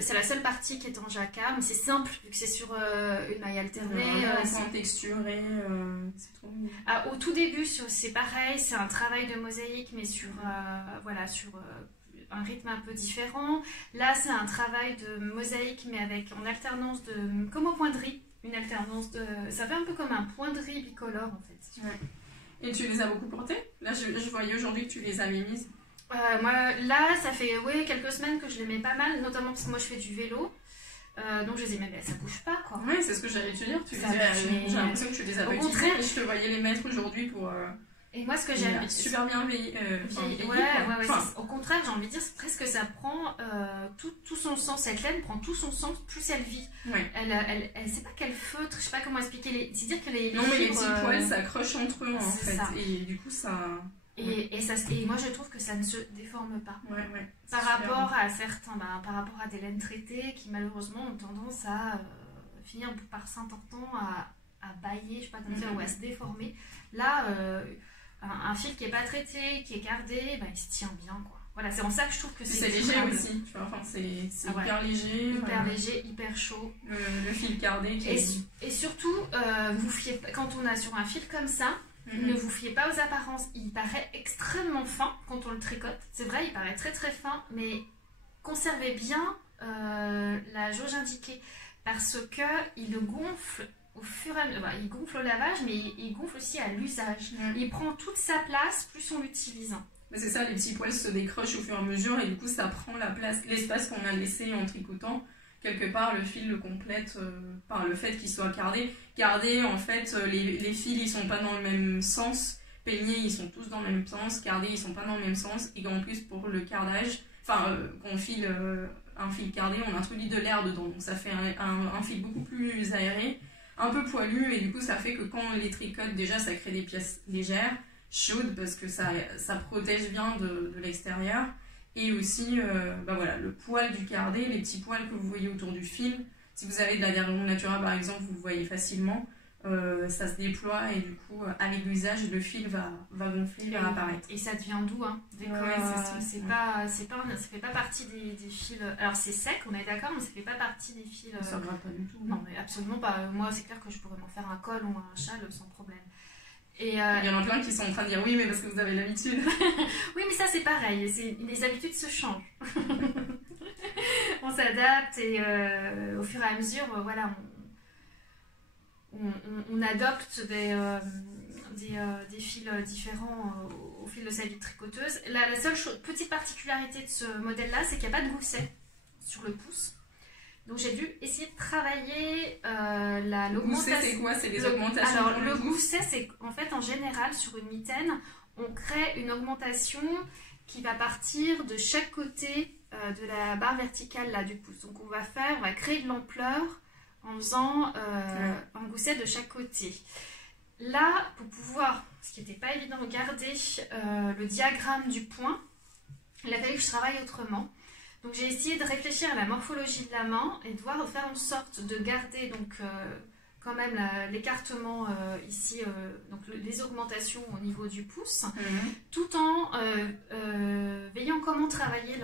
C'est la seule partie qui est en jacquard. Mais c'est simple, vu que c'est sur une maille alternée. C'est texturé. C'est trop mignon. Au tout début, c'est pareil. C'est un travail de mosaïque, mais sur un rythme un peu différent. Là, c'est un travail de mosaïque, mais en alternance comme au point de riz. Une alternance ça fait un peu comme un point de riz bicolore en fait. Ouais. Et tu les as beaucoup portées? Là, je voyais aujourd'hui que tu les avais mises. Moi, là, ça fait quelques semaines que je les mets pas mal, notamment parce que moi je fais du vélo. Donc je les ai mais ça bouge pas quoi. Oui, c'est ce que j'allais te dire. J'ai l'impression que tu les avais utilisées et je te voyais les mettre aujourd'hui pour... Et moi, ce que j'aime... Super bien vieilli. Au contraire, j'ai envie de dire, c'est presque ça prend tout son sens. Cette laine prend tout son sens, plus elle vit. Ouais. Elle c'est pas qu'elle feutre, je sais pas comment expliquer. C'est-à-dire que les mais les petits poils s'accrochent entre eux, en fait. Ça. Et du coup, ça... Et moi, je trouve que ça ne se déforme pas. Par rapport à certains... par rapport à des laines traitées qui, malheureusement, ont tendance à finir par s'important à bailler, je sais pas comment dire, ou à se déformer. Là... un fil qui est pas traité, qui est cardé, il se tient bien quoi. Voilà, c'est en ça que je trouve que c'est léger aussi, tu vois, c'est hyper léger. Hyper léger, hyper chaud. Le fil cardé qui et surtout, quand on a sur un fil comme ça, ne vous fiez pas aux apparences. Il paraît extrêmement fin quand on le tricote. C'est vrai, il paraît très très fin, mais conservez bien la jauge indiquée parce qu'il gonfle au fur et à mesure. Il gonfle au lavage, mais il gonfle aussi à l'usage. Il prend toute sa place plus on l'utilise. C'est ça, les petits poils se décrochent au fur et à mesure et du coup ça prend l'espace qu'on a laissé en tricotant. Quelque part, le fil le complète par le fait qu'il soit cardé. Cardé, en fait, les fils ils sont pas dans le même sens. Peignés, ils sont tous dans le même sens. Cardés, ils sont pas dans le même sens. Et en plus, pour le cardage, quand on file un fil cardé, on introduit de l'air dedans. Donc ça fait un fil beaucoup plus aéré, un peu poilu. Et du coup, ça fait que quand on les tricote, déjà, ça crée des pièces légères, chaudes, parce que ça protège bien de l'extérieur. Et aussi, le poil du cardé, les petits poils que vous voyez autour du fil. Si vous avez de la version naturelle, par exemple, vous le voyez facilement. Ça se déploie et du coup, avec l'usage, le fil va gonfler, va apparaître. Et ça devient doux, hein. Ça fait pas partie des fils. Alors c'est sec, on est d'accord, mais ça fait pas partie des fils. Ça gratte pas du tout. Non, mais absolument pas. Moi, c'est clair que je pourrais m'en faire un col ou un châle sans problème. Et il y en a plein qui sont en train de dire oui, mais parce que vous avez l'habitude. Oui, mais ça c'est pareil, les habitudes se changent. On s'adapte et au fur et à mesure, on adopte des fils différents au fil de sa vie de tricoteuse. La seule petite particularité de ce modèle-là, c'est qu'il n'y a pas de gousset sur le pouce. Donc j'ai dû essayer de travailler l'augmentation. Gousset, c'est quoi? C'est les augmentations? Alors le gousset, c'est en fait en général sur une mitaine, on crée une augmentation qui va partir de chaque côté de la barre verticale là, du pouce. Donc on va créer de l'ampleur en faisant un gousset de chaque côté. Là, pour pouvoir, ce qui n'était pas évident, garder le diagramme du point, il a fallu que je travaille autrement. Donc j'ai essayé de réfléchir à la morphologie de la main et de faire en sorte de garder donc, quand même l'écartement ici, donc les augmentations au niveau du pouce, tout en veillant comment travailler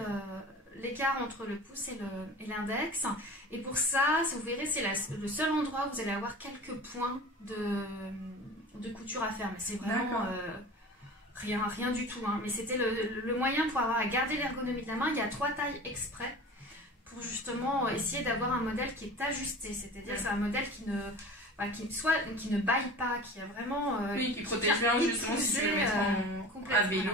l'écart entre le pouce et l'index. Et pour ça, si vous verrez, c'est le seul endroit où vous allez avoir quelques points de couture à faire. Mais c'est vraiment rien du tout. Hein. Mais c'était le moyen pour avoir à garder l'ergonomie de la main. Il y a 3 tailles exprès pour justement essayer d'avoir un modèle qui est ajusté. C'est-à-dire c'est un modèle qui ne baille pas, qui a vraiment... oui, qui protège bien justement si tu veux mettre à vélo.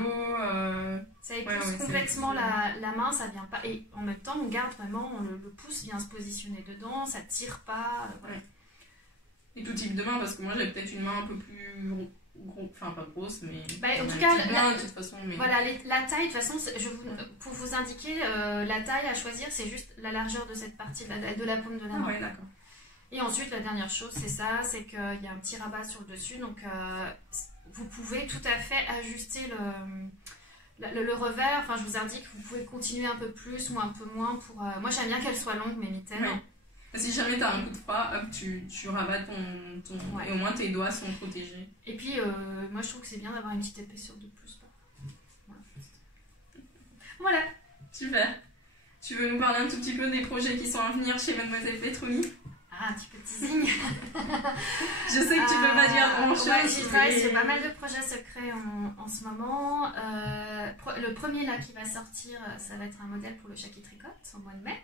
Ça épouse complètement la main, ça vient pas... Et en même temps, on garde vraiment... Le pouce vient se positionner dedans, ça tire pas. Voilà. Et tout type de main, parce que moi j'ai peut-être une main un peu plus... Enfin, pas grosse, mais... en tout cas, de toute façon, mais... Voilà, la taille, de toute façon, pour vous indiquer, la taille à choisir, c'est juste la largeur de cette partie de la paume de la main. Ouais, d'accord. Et ensuite, la dernière chose, c'est ça, c'est qu'il y a un petit rabat sur le dessus, donc vous pouvez tout à fait ajuster le revers. Enfin, je vous indique que vous pouvez continuer un peu plus ou un peu moins pour... moi, j'aime bien qu'elle soit longue, mes mitaines. Ouais. Si jamais tu as un coup de froid, hop, tu rabats ton... Et au moins, tes doigts sont protégés. Et puis, moi, je trouve que c'est bien d'avoir une petite épaisseur de plus. Voilà. Super. Tu veux nous parler un tout petit peu des projets qui sont à venir chez Mademoiselle Petroni? Ah, un petit peu de teasing. Je sais que tu peux pas dire grand-chose. Ouais, j'y travaille sur pas mal de projets secrets en ce moment. Le premier là qui va sortir, ça va être un modèle pour le Chaki Tricote au mois de mai.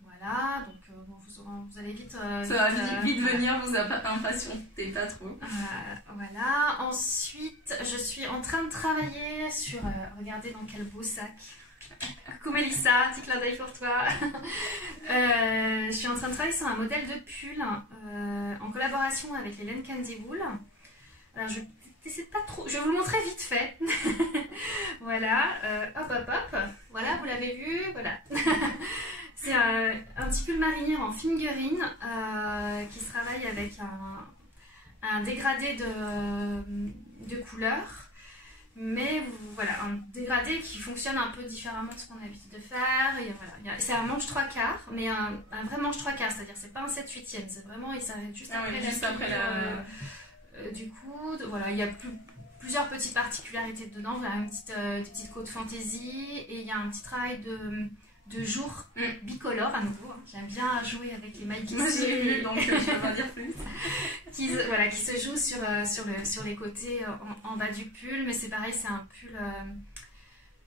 Voilà, donc vous allez vite... ça va vite venir, vous impatientez pas trop. Voilà, ensuite je suis en train de travailler sur... regardez dans quel beau sac. Coucou Mélissa, petit clin d'œil pour toi. Je suis en train de travailler sur un modèle de pull en collaboration avec Hélène Candy Wool. Alors je n'essaie pas trop, je vais vous le montrer vite fait. Voilà, hop. Voilà, vous l'avez vu, voilà. C'est un petit pull marinière en fingering qui se travaille avec un dégradé de couleurs. Mais voilà, un dégradé qui fonctionne un peu différemment de ce qu'on a l'habitude de faire. Voilà, c'est un manche 3/4, mais un vrai manche 3/4, c'est-à-dire c'est pas un 7/8e, c'est vraiment, il s'arrête juste après du coude. Voilà, il y a plusieurs petites particularités dedans. Voilà, une petite côte fantaisie, et il y a un petit travail de jour bicolore à nouveau. J'aime bien jouer avec les mailles qui j'ai vu, donc je ne peux pas dire plus. qui se joue sur les côtés en bas du pull, mais c'est pareil, c'est un pull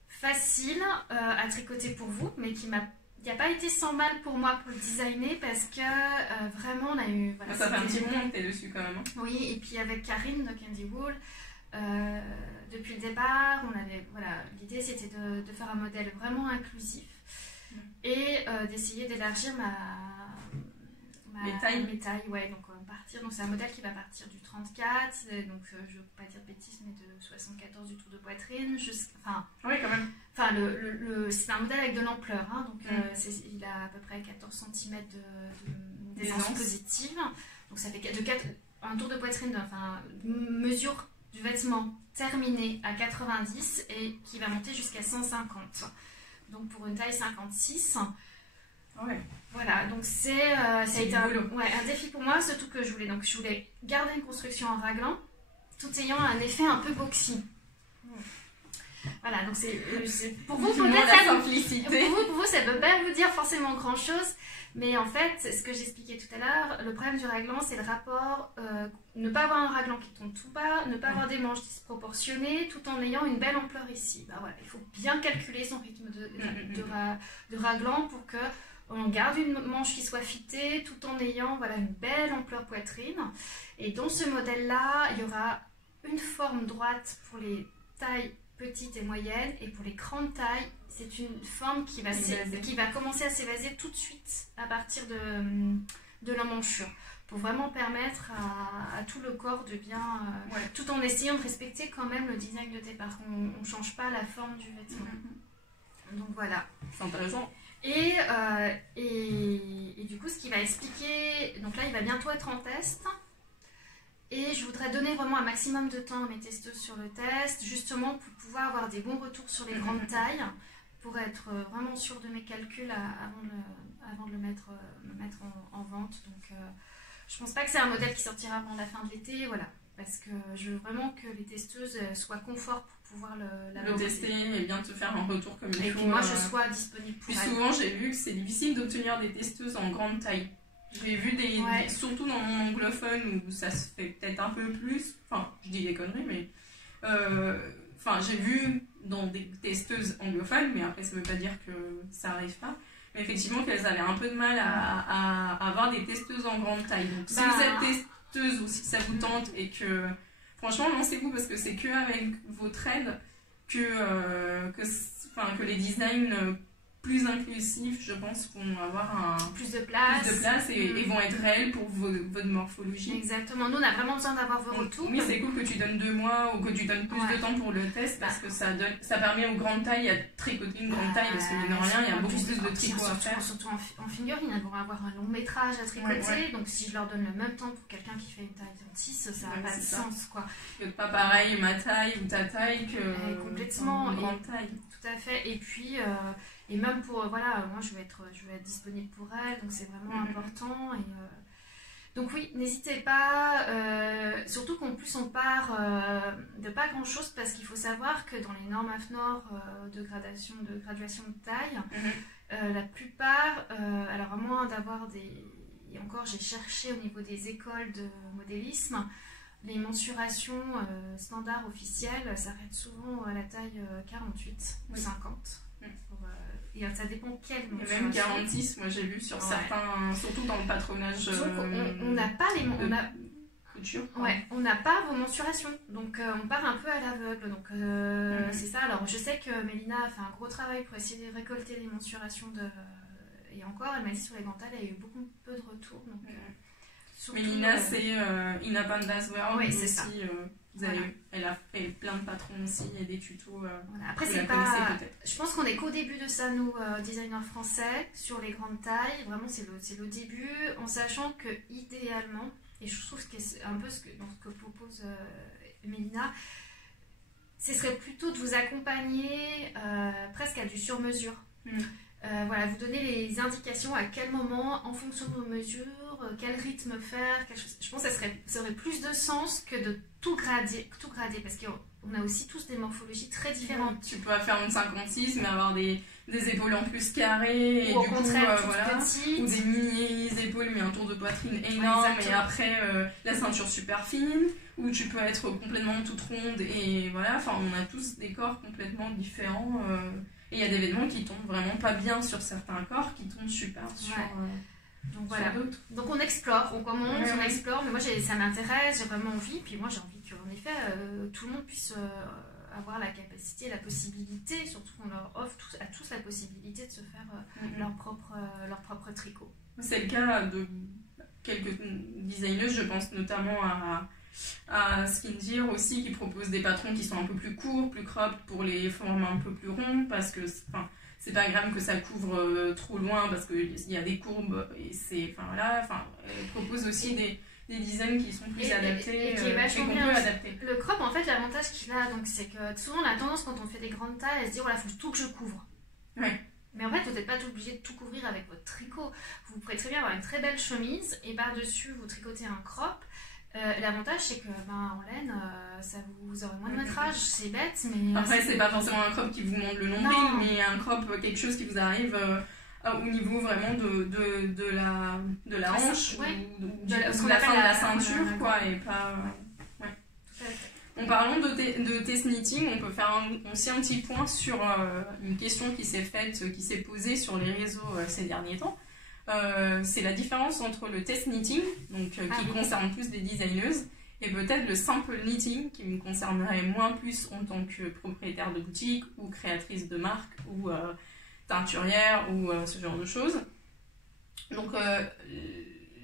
facile à tricoter pour vous, mais qui n'a pas été sans mal pour moi pour le designer, parce que vraiment on a eu... Voilà, ça fait un petit moment que tu es dessus quand même. Oui, et puis avec Karine de Candy Wool, depuis le départ, l'idée c'était de faire un modèle vraiment inclusif et d'essayer d'élargir mes tailles, ouais, donc c'est un modèle qui va partir du 34, donc je ne veux pas dire de bêtises, mais de 74 du tour de poitrine, oui, quand même. Enfin, c'est un modèle avec de l'ampleur, hein, donc il a à peu près 14 cm d'aisance positive, donc ça fait un tour de poitrine, mesure du vêtement terminé à 90 et qui va monter jusqu'à 150. Donc pour une taille 56. Ouais. Voilà, donc ça a été un défi pour moi, surtout que je voulais garder une construction en raglan, tout ayant un effet un peu boxy. Voilà, donc c'est pour vous peut-être la simplicité. Pour vous, ça ne peut pas vous dire forcément grand chose, mais en fait, ce que j'expliquais tout à l'heure, le problème du raglan, c'est le rapport, ne pas avoir un raglan qui tombe tout bas, ne pas avoir des manches disproportionnées, tout en ayant une belle ampleur ici. Bah voilà, il faut bien calculer son rythme de raglan pour que on garde une manche qui soit fitée, tout en ayant une belle ampleur poitrine. Et dans ce modèle-là, il y aura une forme droite pour les tailles petites et moyennes. Et pour les grandes tailles, c'est une forme qui va commencer à s'évaser tout de suite à partir de l'emmanchure. Pour vraiment permettre à tout le corps de bien... tout en essayant de respecter quand même le design de départ. On ne change pas la forme du vêtement. Donc voilà. C'est intéressant. Et du coup, ce qui va expliquer... Donc là, il va bientôt être en test. Et je voudrais donner vraiment un maximum de temps à mes testeuses sur le test, justement pour pouvoir avoir des bons retours sur les grandes tailles, pour être vraiment sûre de mes calculs avant de me mettre en vente. Donc je pense pas que c'est un modèle qui sortira avant la fin de l'été, voilà. Parce que je veux vraiment que les testeuses soient confort pour pouvoir le tester et bien te faire un retour comme il faut. Et que moi je sois disponible pour elle. Plus souvent j'ai vu que c'est difficile d'obtenir des testeuses en grande taille. J'ai vu surtout dans mon anglophone où ça se fait peut-être un peu plus, enfin je dis des conneries mais j'ai vu dans des testeuses anglophones, mais après ça veut pas dire que ça arrive pas, mais effectivement qu'elles avaient un peu de mal à avoir des testeuses en grande taille. Donc si vous êtes testeuse ou si ça vous tente et que franchement lancez-vous, parce que c'est qu'avec votre aide que les designs plus inclusifs, je pense, vont avoir plus de place et vont être réels pour votre morphologie. Exactement. Nous, on a vraiment besoin d'avoir vos retours. Oui, c'est cool que tu donnes 2 mois ou que tu donnes plus de temps pour le test, parce que ça permet aux grandes tailles à tricoter une grande taille, parce que mine de rien, il y a beaucoup plus de tricot à faire. Surtout en figurine, elles vont avoir un long métrage à tricoter, donc si je leur donne le même temps pour quelqu'un qui fait une taille 36, ça n'a pas de sens, quoi. C'est pas pareil ma taille ou ta taille que complètement une grande taille. Tout à fait. Et puis... et même pour, moi je vais être disponible pour elle, donc c'est vraiment important. Donc oui, n'hésitez pas, surtout qu'en plus on part de pas grand chose, parce qu'il faut savoir que dans les normes AFNOR de graduation de taille, la plupart, alors à moins d'avoir et encore j'ai cherché au niveau des écoles de modélisme, les mensurations standards officielles s'arrêtent souvent à la taille 48 ou 50. Et ça dépend quelle mensuration. Et même 46, moi j'ai vu sur certains, surtout dans le patronage. Donc on n'a pas les couture. On n'a pas vos mensurations, donc on part un peu à l'aveugle. Donc c'est ça. Alors je sais que Mélina a fait un gros travail pour essayer de récolter les mensurations et encore, elle m'a dit sur les gantales, elle a eu beaucoup peu de retours. Donc Mélina, c'est In a Pandas World. Oui, c'est ça. Elle a fait plein de patrons aussi et des tutos. Après, c'est pas. Je pense qu'on est qu'au début de ça, nous, designers français, sur les grandes tailles. Vraiment, c'est le début, en sachant que idéalement, et je trouve que c'est un peu ce que propose Mélina, ce serait plutôt de vous accompagner presque à du sur-mesure. Voilà, vous donner les indications à quel moment, en fonction de vos mesures, quel rythme faire, quelque chose. Je pense que ça aurait plus de sens que de tout grader, parce qu'on a aussi tous des morphologies très différentes. Tu peux faire une 56, mais avoir des épaules en plus carrées, ou au contraire petites, ou des mini épaules, mais un tour de poitrine énorme, et après la ceinture super fine, ou tu peux être complètement toute ronde, et voilà, enfin on a tous des corps complètement différents. Et il y a des vêtements qui tombent vraiment pas bien sur certains corps, qui tombent super sur donc voilà. D'autres. Donc on explore, on commence, on explore, mais moi ça m'intéresse, j'ai vraiment envie, puis moi j'ai envie qu'en effet tout le monde puisse avoir la capacité, la possibilité, surtout qu'on leur offre à tous la possibilité de se faire leur propre tricot. C'est le cas de quelques designers, je pense notamment à Skindir aussi, qui propose des patrons qui sont un peu plus courts, plus cropped, pour les formes un peu plus rondes, parce que c'est pas grave que ça couvre trop loin, parce qu'il y a des courbes, et elle propose aussi des designs qui sont plus adaptés et qui est vachement bien adapter. Le crop, en fait, l'avantage qu'il a, donc, c'est que souvent on a tendance, quand on fait des grandes tailles, à se dire voilà, il faut tout que je couvre. Mais en fait, vous n'êtes pas obligé de tout couvrir avec votre tricot. Vous pourrez très bien avoir une très belle chemise et par-dessus vous tricotez un crop. L'avantage, c'est que en laine, vous aurez moins de métrage, c'est bête, mais... Après, c'est pas forcément un crop qui vous monte le nombril, mais un crop, quelque chose qui vous arrive au niveau vraiment de la hanche, ou de la fin de la ceinture, quoi, et pas... En parlant de test knitting, on peut faire aussi un petit point sur une question qui s'est posée sur les réseaux ces derniers temps. C'est la différence entre le test knitting, qui concerne plus des designeuses, et peut-être le simple knitting qui me concernerait moins plus en tant que propriétaire de boutique ou créatrice de marque ou teinturière ou ce genre de choses. Donc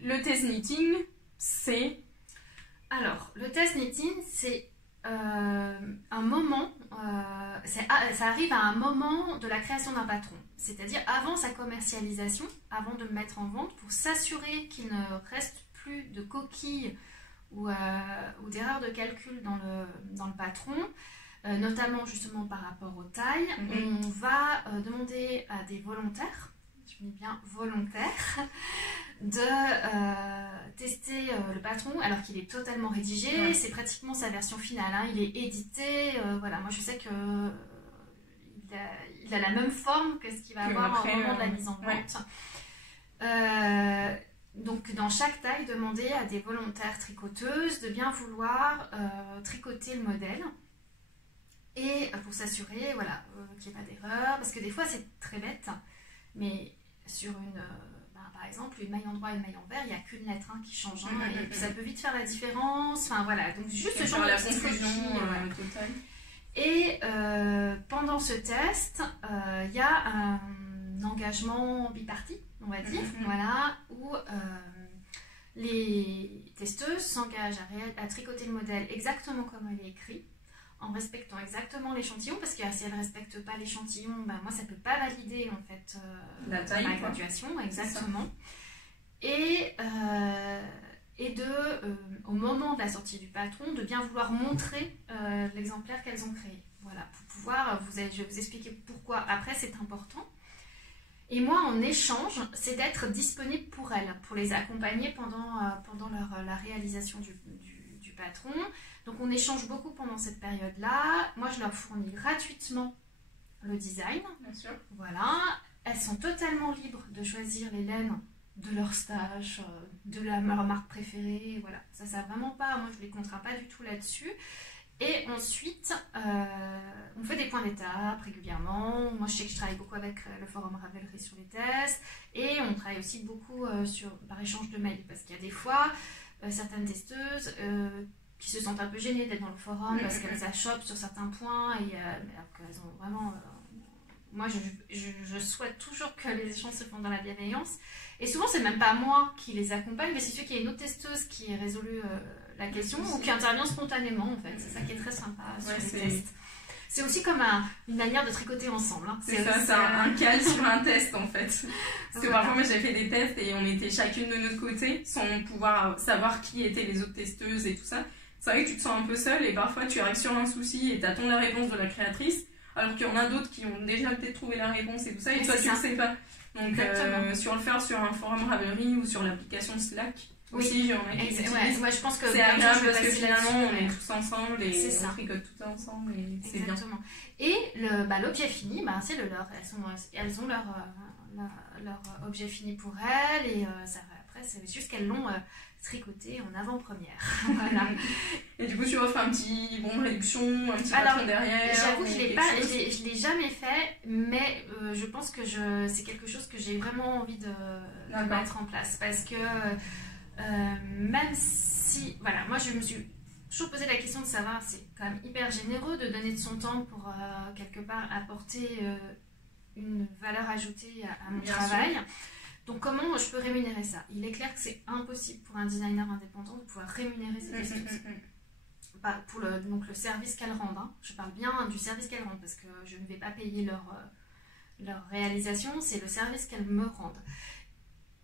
le test knitting, c'est... Alors, le test knitting, c'est un moment, ça arrive à un moment de la création d'un patron, c'est-à-dire avant sa commercialisation, avant de le mettre en vente, pour s'assurer qu'il ne reste plus de coquilles ou d'erreurs de calcul dans le patron, notamment justement par rapport aux tailles. On va demander à des volontaires, je mets bien volontaires, de tester le patron alors qu'il est totalement rédigé, c'est pratiquement sa version finale, hein. Il est édité, voilà, moi je sais que il a la même forme que ce qu'il va avoir au moment de la mise en vente. Donc dans chaque taille, demander à des volontaires tricoteuses de bien vouloir tricoter le modèle et pour s'assurer voilà, qu'il n'y ait pas d'erreur, parce que des fois c'est très bête, mais sur par exemple une maille en droit et une maille en vert, il n'y a qu'une lettre qui change, et puis ça peut vite faire la différence, enfin voilà, donc juste ce genre de petite confusion totale. Et pendant ce test, il y a un engagement biparti, on va dire, voilà, où les testeuses s'engagent à tricoter le modèle exactement comme il est écrit, en respectant exactement l'échantillon, parce que si elles ne respectent pas l'échantillon, moi ça ne peut pas valider en fait la taille, ma graduation, exactement. Et au moment de la sortie du patron, de bien vouloir montrer l'exemplaire qu'elles ont créé. Voilà, pour pouvoir, je vais vous expliquer pourquoi après c'est important. Et moi, en échange, c'est d'être disponible pour elles, pour les accompagner pendant la réalisation du patron. Donc on échange beaucoup pendant cette période-là. Moi, je leur fournis gratuitement le design. Bien sûr. Voilà, elles sont totalement libres de choisir les laines de leur stage, de leur marque préférée. Voilà, ça vraiment pas, moi je les contrains pas du tout là-dessus. Et ensuite, on fait des points d'étape régulièrement. Moi, je sais que je travaille beaucoup avec le forum Ravelry sur les tests. Et on travaille aussi beaucoup par échange de mails. Parce qu'il y a des fois, certaines testeuses qui se sentent un peu gênées d'être dans le forum parce qu'elles achoppent sur certains points. Et alors qu'elles ont vraiment... moi, je souhaite toujours que les échanges se font dans la bienveillance. Et souvent, c'est même pas moi qui les accompagne, mais c'est celui qu'il y a une autre testeuse qui résout la question ou qui intervient spontanément, en fait. C'est ça qui est très sympa sur les tests. C'est aussi comme une manière de tricoter ensemble. Hein. C'est ça, c'est un cal sur un test, en fait. Parce que parfois, moi, j'avais fait des tests et on était chacune de notre côté, sans pouvoir savoir qui étaient les autres testeuses et tout ça. C'est vrai que tu te sens un peu seule et parfois, tu arrives sur un souci et t'attends la réponse de la créatrice, alors qu'il y en a d'autres qui ont déjà peut-être trouvé la réponse et tout ça, et toi, tu ne sais pas. Donc, sur un forum Ravelry ou sur l'application Slack, aussi, j'en ai qui je pense que c'est agréable parce que finalement, on est tous ensemble et on tricote tout ensemble et c'est bien. Et l'objet fini, c'est le leur. Elles ont leur objet fini pour elles et après, c'est juste qu'elles l'ont tricoté en avant-première. Voilà. Et du coup, tu offres un petit bon de réduction, un petit patron derrière. J'avoue que je l'ai jamais fait, mais je pense que c'est quelque chose que j'ai vraiment envie de mettre en place. Parce que même si, voilà, moi je me suis toujours posé la question de savoir, c'est quand même hyper généreux de donner de son temps pour quelque part apporter une valeur ajoutée à mon travail. Donc comment je peux rémunérer ça? Il est clair que c'est impossible pour un designer indépendant de pouvoir rémunérer ses testeuses. Pour le service qu'elles rendent. Hein. Je parle bien du service qu'elles rendent parce que je ne vais pas payer leur réalisation, c'est le service qu'elles me rendent.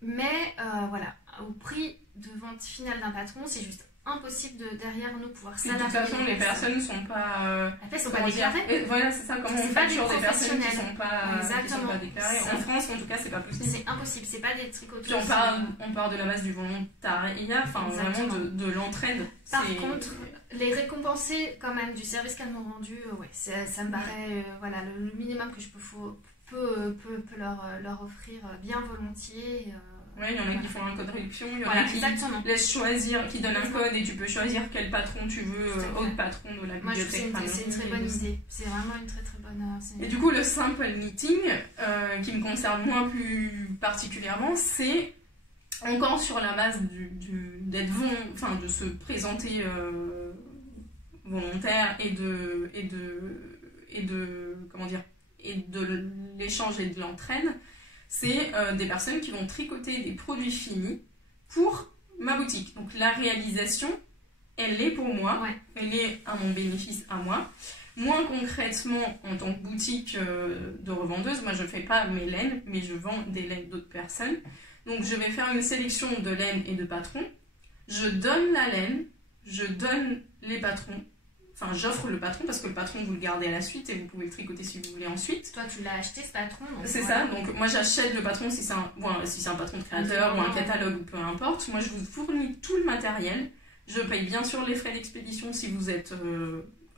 Mais voilà, au prix de vente finale d'un patron, c'est juste impossible derrière nous pouvoir s'adapter. De toute façon, les personnes ne sont pas... Elles ne sont pas déclarées. Voilà, c'est ça, comment on fait sur des personnes qui ne sont pas déclarées. En France, en tout cas, c'est pas possible. C'est impossible, c'est pas des tricoteuses. Puis on part de la base du volontariat, enfin vraiment de l'entraide. Par contre, les récompenser quand même du service qu'elles m'ont rendu, ça me paraît voilà, le minimum que je peux leur offrir bien volontiers. Oui, il y en a qui font un code réduction, il y en a qui laissent choisir, qui donnent un code et tu peux choisir quel patron tu veux, autre patron de la bibliothèque. Moi, c'est une très bonne idée. C'est vraiment une très très bonne... Et du coup, le simple knitting, qui me concerne moi plus particulièrement, c'est encore sur la base d'être enfin, de se présenter volontaire et de comment dire, et de l'échange et de l'entraide, c'est des personnes qui vont tricoter des produits finis pour ma boutique. Donc la réalisation, elle est pour moi, elle est à mon bénéfice à moi. Moins concrètement, en tant que boutique de revendeuse, moi je ne fais pas mes laines, mais je vends des laines d'autres personnes. Donc je vais faire une sélection de laines et de patrons. Je donne la laine, je donne les patrons. Enfin, j'offre le patron parce que le patron, vous le gardez à la suite et vous pouvez le tricoter si vous voulez ensuite. Toi, tu l'as acheté ce patron. C'est ça, donc moi j'achète le patron si c'est un patron de créateur ou un catalogue ou peu importe. Moi je vous fournis tout le matériel. Je paye bien sûr les frais d'expédition si vous êtes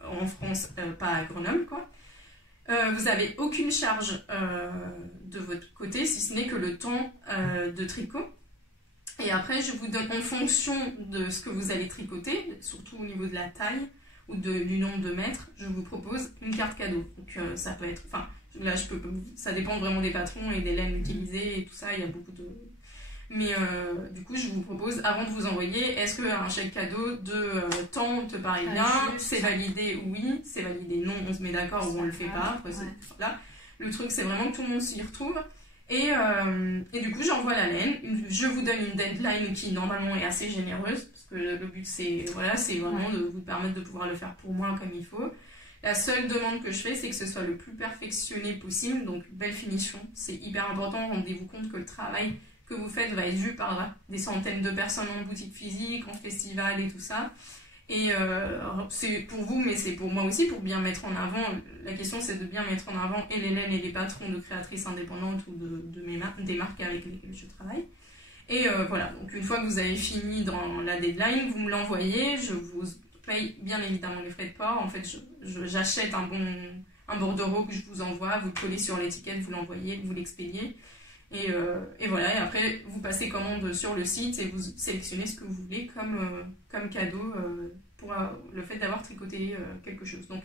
en France, pas à Grenoble, quoi. Vous n'avez aucune charge de votre côté, si ce n'est que le temps de tricot. Et après, je vous donne en fonction de ce que vous allez tricoter, surtout au niveau de la taille ou du nombre de mètres, je vous propose une carte cadeau. Donc ça peut être, enfin là ça dépend vraiment des patrons et des laines utilisées et tout ça, il y a beaucoup de... Mais du coup, je vous propose, avant de vous envoyer, est-ce qu'un chèque cadeau de temps te paraît bien? C'est validé, oui. C'est validé, non. On se met d'accord ou on le fait pas. Après, voilà. Le truc, c'est vraiment que tout le monde s'y retrouve. Et du coup, j'envoie la laine. Je vous donne une deadline qui, normalement, est assez généreuse. Parce que le but, c'est vraiment de vous permettre de pouvoir le faire pour moi comme il faut. La seule demande que je fais, c'est que ce soit le plus perfectionné possible. Donc, belle finition. C'est hyper important. Rendez-vous compte que le travail que vous faites va être vu par des centaines de personnes en boutique physique, en festival et tout ça. Et c'est pour vous, mais c'est pour moi aussi, pour bien mettre en avant. La question, c'est de bien mettre en avant et les laines et les patrons de créatrices indépendantes ou des marques avec lesquelles je travaille. Et voilà, donc une fois que vous avez fini dans la deadline, vous me l'envoyez, je vous paye bien évidemment les frais de port. En fait, j'achète un bordereau que je vous envoie, vous le collez sur l'étiquette, vous l'envoyez, vous l'expédiez. Et voilà, et après vous passez commande sur le site et vous sélectionnez ce que vous voulez comme cadeau pour le fait d'avoir tricoté quelque chose. Donc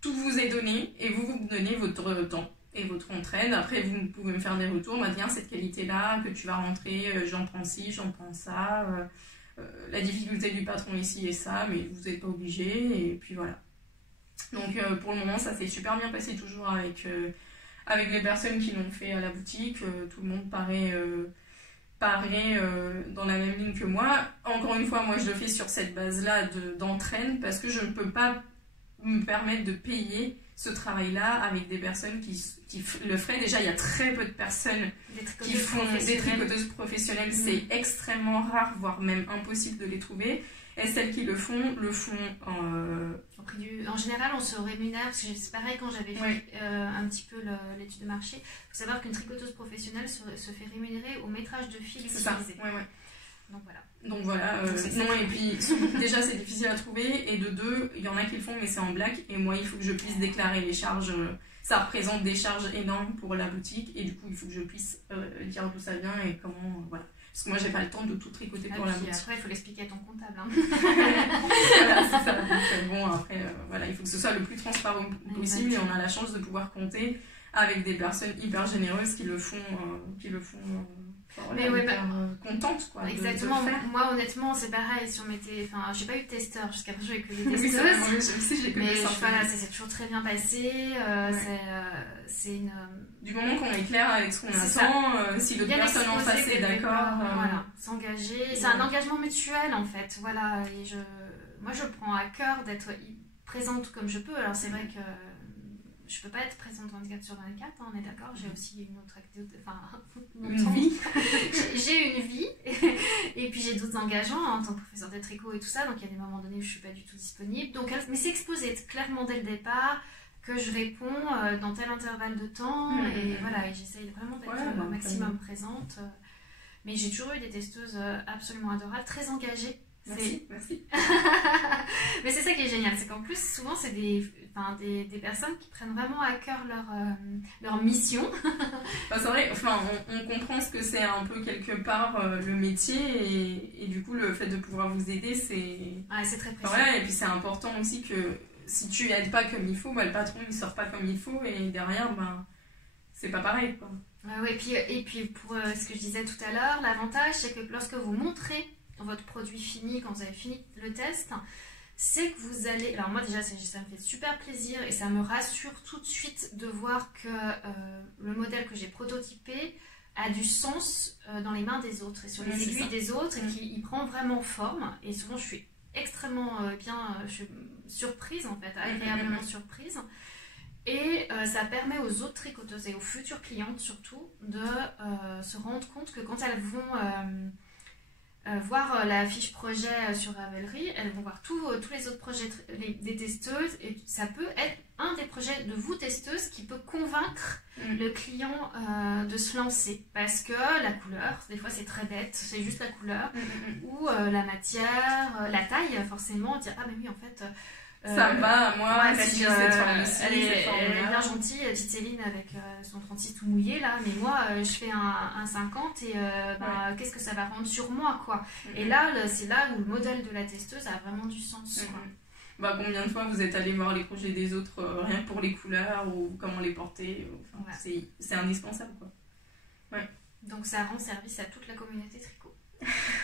tout vous est donné et vous me donnez votre temps et votre entraide. Après vous pouvez me faire des retours, moi tiens cette qualité-là que tu vas rentrer, j'en prends ci, j'en prends ça, la difficulté du patron ici et ça, mais vous n'êtes pas obligé et puis voilà. Donc pour le moment ça s'est super bien passé toujours avec les personnes qui l'ont fait à la boutique, tout le monde paraît dans la même ligne que moi. Encore une fois, moi je le fais sur cette base-là d'entraîne parce que je ne peux pas me permettre de payer ce travail-là avec des personnes qui le feraient. Déjà, il y a très peu de personnes qui font des tricoteuses professionnelles. C'est extrêmement rare, voire même impossible de les trouver. Et celles qui le font En général, on se rémunère, parce que c'est pareil quand j'avais fait un petit peu l'étude de marché. Il faut savoir qu'une tricoteuse professionnelle se fait rémunérer au métrage de fil utilisé. Donc voilà. Et puis déjà c'est difficile à trouver, et de deux, il y en a qui le font mais c'est en black, et moi il faut que je puisse déclarer les charges. Ça représente des charges énormes pour la boutique, et du coup il faut que je puisse dire d'où ça vient et comment, voilà. Parce que moi j'ai pas le temps de tout tricoter pour la boutique. Après il faut l'expliquer à ton comptable. Voilà, c'est ça. Donc, bon, après voilà, il faut que ce soit le plus transparent possible, et on a la chance de pouvoir compter avec des personnes hyper généreuses qui le font contente quoi. Exactement. De le faire. Moi honnêtement c'est pareil, si on mettait, enfin j'ai pas eu de testeur jusqu'à présent, j'ai que des testeuses. Oui, moi aussi j'ai que des testeuses. Mais voilà, c'est toujours très bien passé. C'est une... Du moment qu'on est clair avec ce qu'on attend, si l'autre personne en face est d'accord. Voilà, s'engager. C'est un engagement mutuel en fait. Voilà, et moi je prends à cœur d'être présente comme je peux. Alors c'est vrai que je peux pas être présente 24 sur 24, hein, on est d'accord, j'ai aussi une autre activité, une vie. J'ai une vie, et puis j'ai d'autres engagements en tant que professeur de tricot et tout ça, donc il y a des moments donnés où je suis pas du tout disponible. Donc, mais c'est exposé clairement dès le départ que je réponds dans tel intervalle de temps, et voilà, et j'essaye vraiment d'être au maximum présente. Mais j'ai toujours eu des testeuses absolument adorables, très engagées. Merci. Mais c'est ça qui est génial, c'est qu'en plus souvent c'est des personnes qui prennent vraiment à cœur leur mission. C'est vrai, on comprend ce que c'est un peu quelque part le métier, et du coup le fait de pouvoir vous aider c'est très précieux. Et puis c'est important aussi que si tu aides pas comme il faut, le patron il sort pas comme il faut, et derrière c'est pas pareil quoi. Ouais, et puis pour ce que je disais tout à l'heure, l'avantage c'est que lorsque vous montrez votre produit fini, quand vous avez fini le test, c'est que vous allez... Alors moi déjà ça me fait super plaisir et ça me rassure tout de suite de voir que le modèle que j'ai prototypé a du sens dans les mains des autres et sur les aiguilles des autres et qu'il prend vraiment forme. Et souvent je suis extrêmement je suis surprise en fait, agréablement surprise. Et ça permet aux autres tricoteuses et aux futures clientes surtout de se rendre compte que quand elles vont voir la fiche projet sur Ravelry, elles vont voir tous les autres projets des testeuses et ça peut être un des projets de vous testeuses qui peut convaincre le client de se lancer parce que la couleur, des fois c'est très bête, c'est juste la couleur ou la matière, la taille forcément, dire ah mais oui en fait ça me va, moi, ouais, cette forme-ci, elle est bien gentille, petite Céline avec son 36 tout mouillé là, mais moi je fais un 50 et qu'est-ce que ça va rendre sur moi quoi. Et là, c'est là où le modèle de la testeuse a vraiment du sens quoi. Bah, combien de fois vous êtes allé voir les projets des autres rien que pour les couleurs ou comment les porter, enfin, c'est indispensable quoi. Ouais. Donc ça rend service à toute la communauté tricot.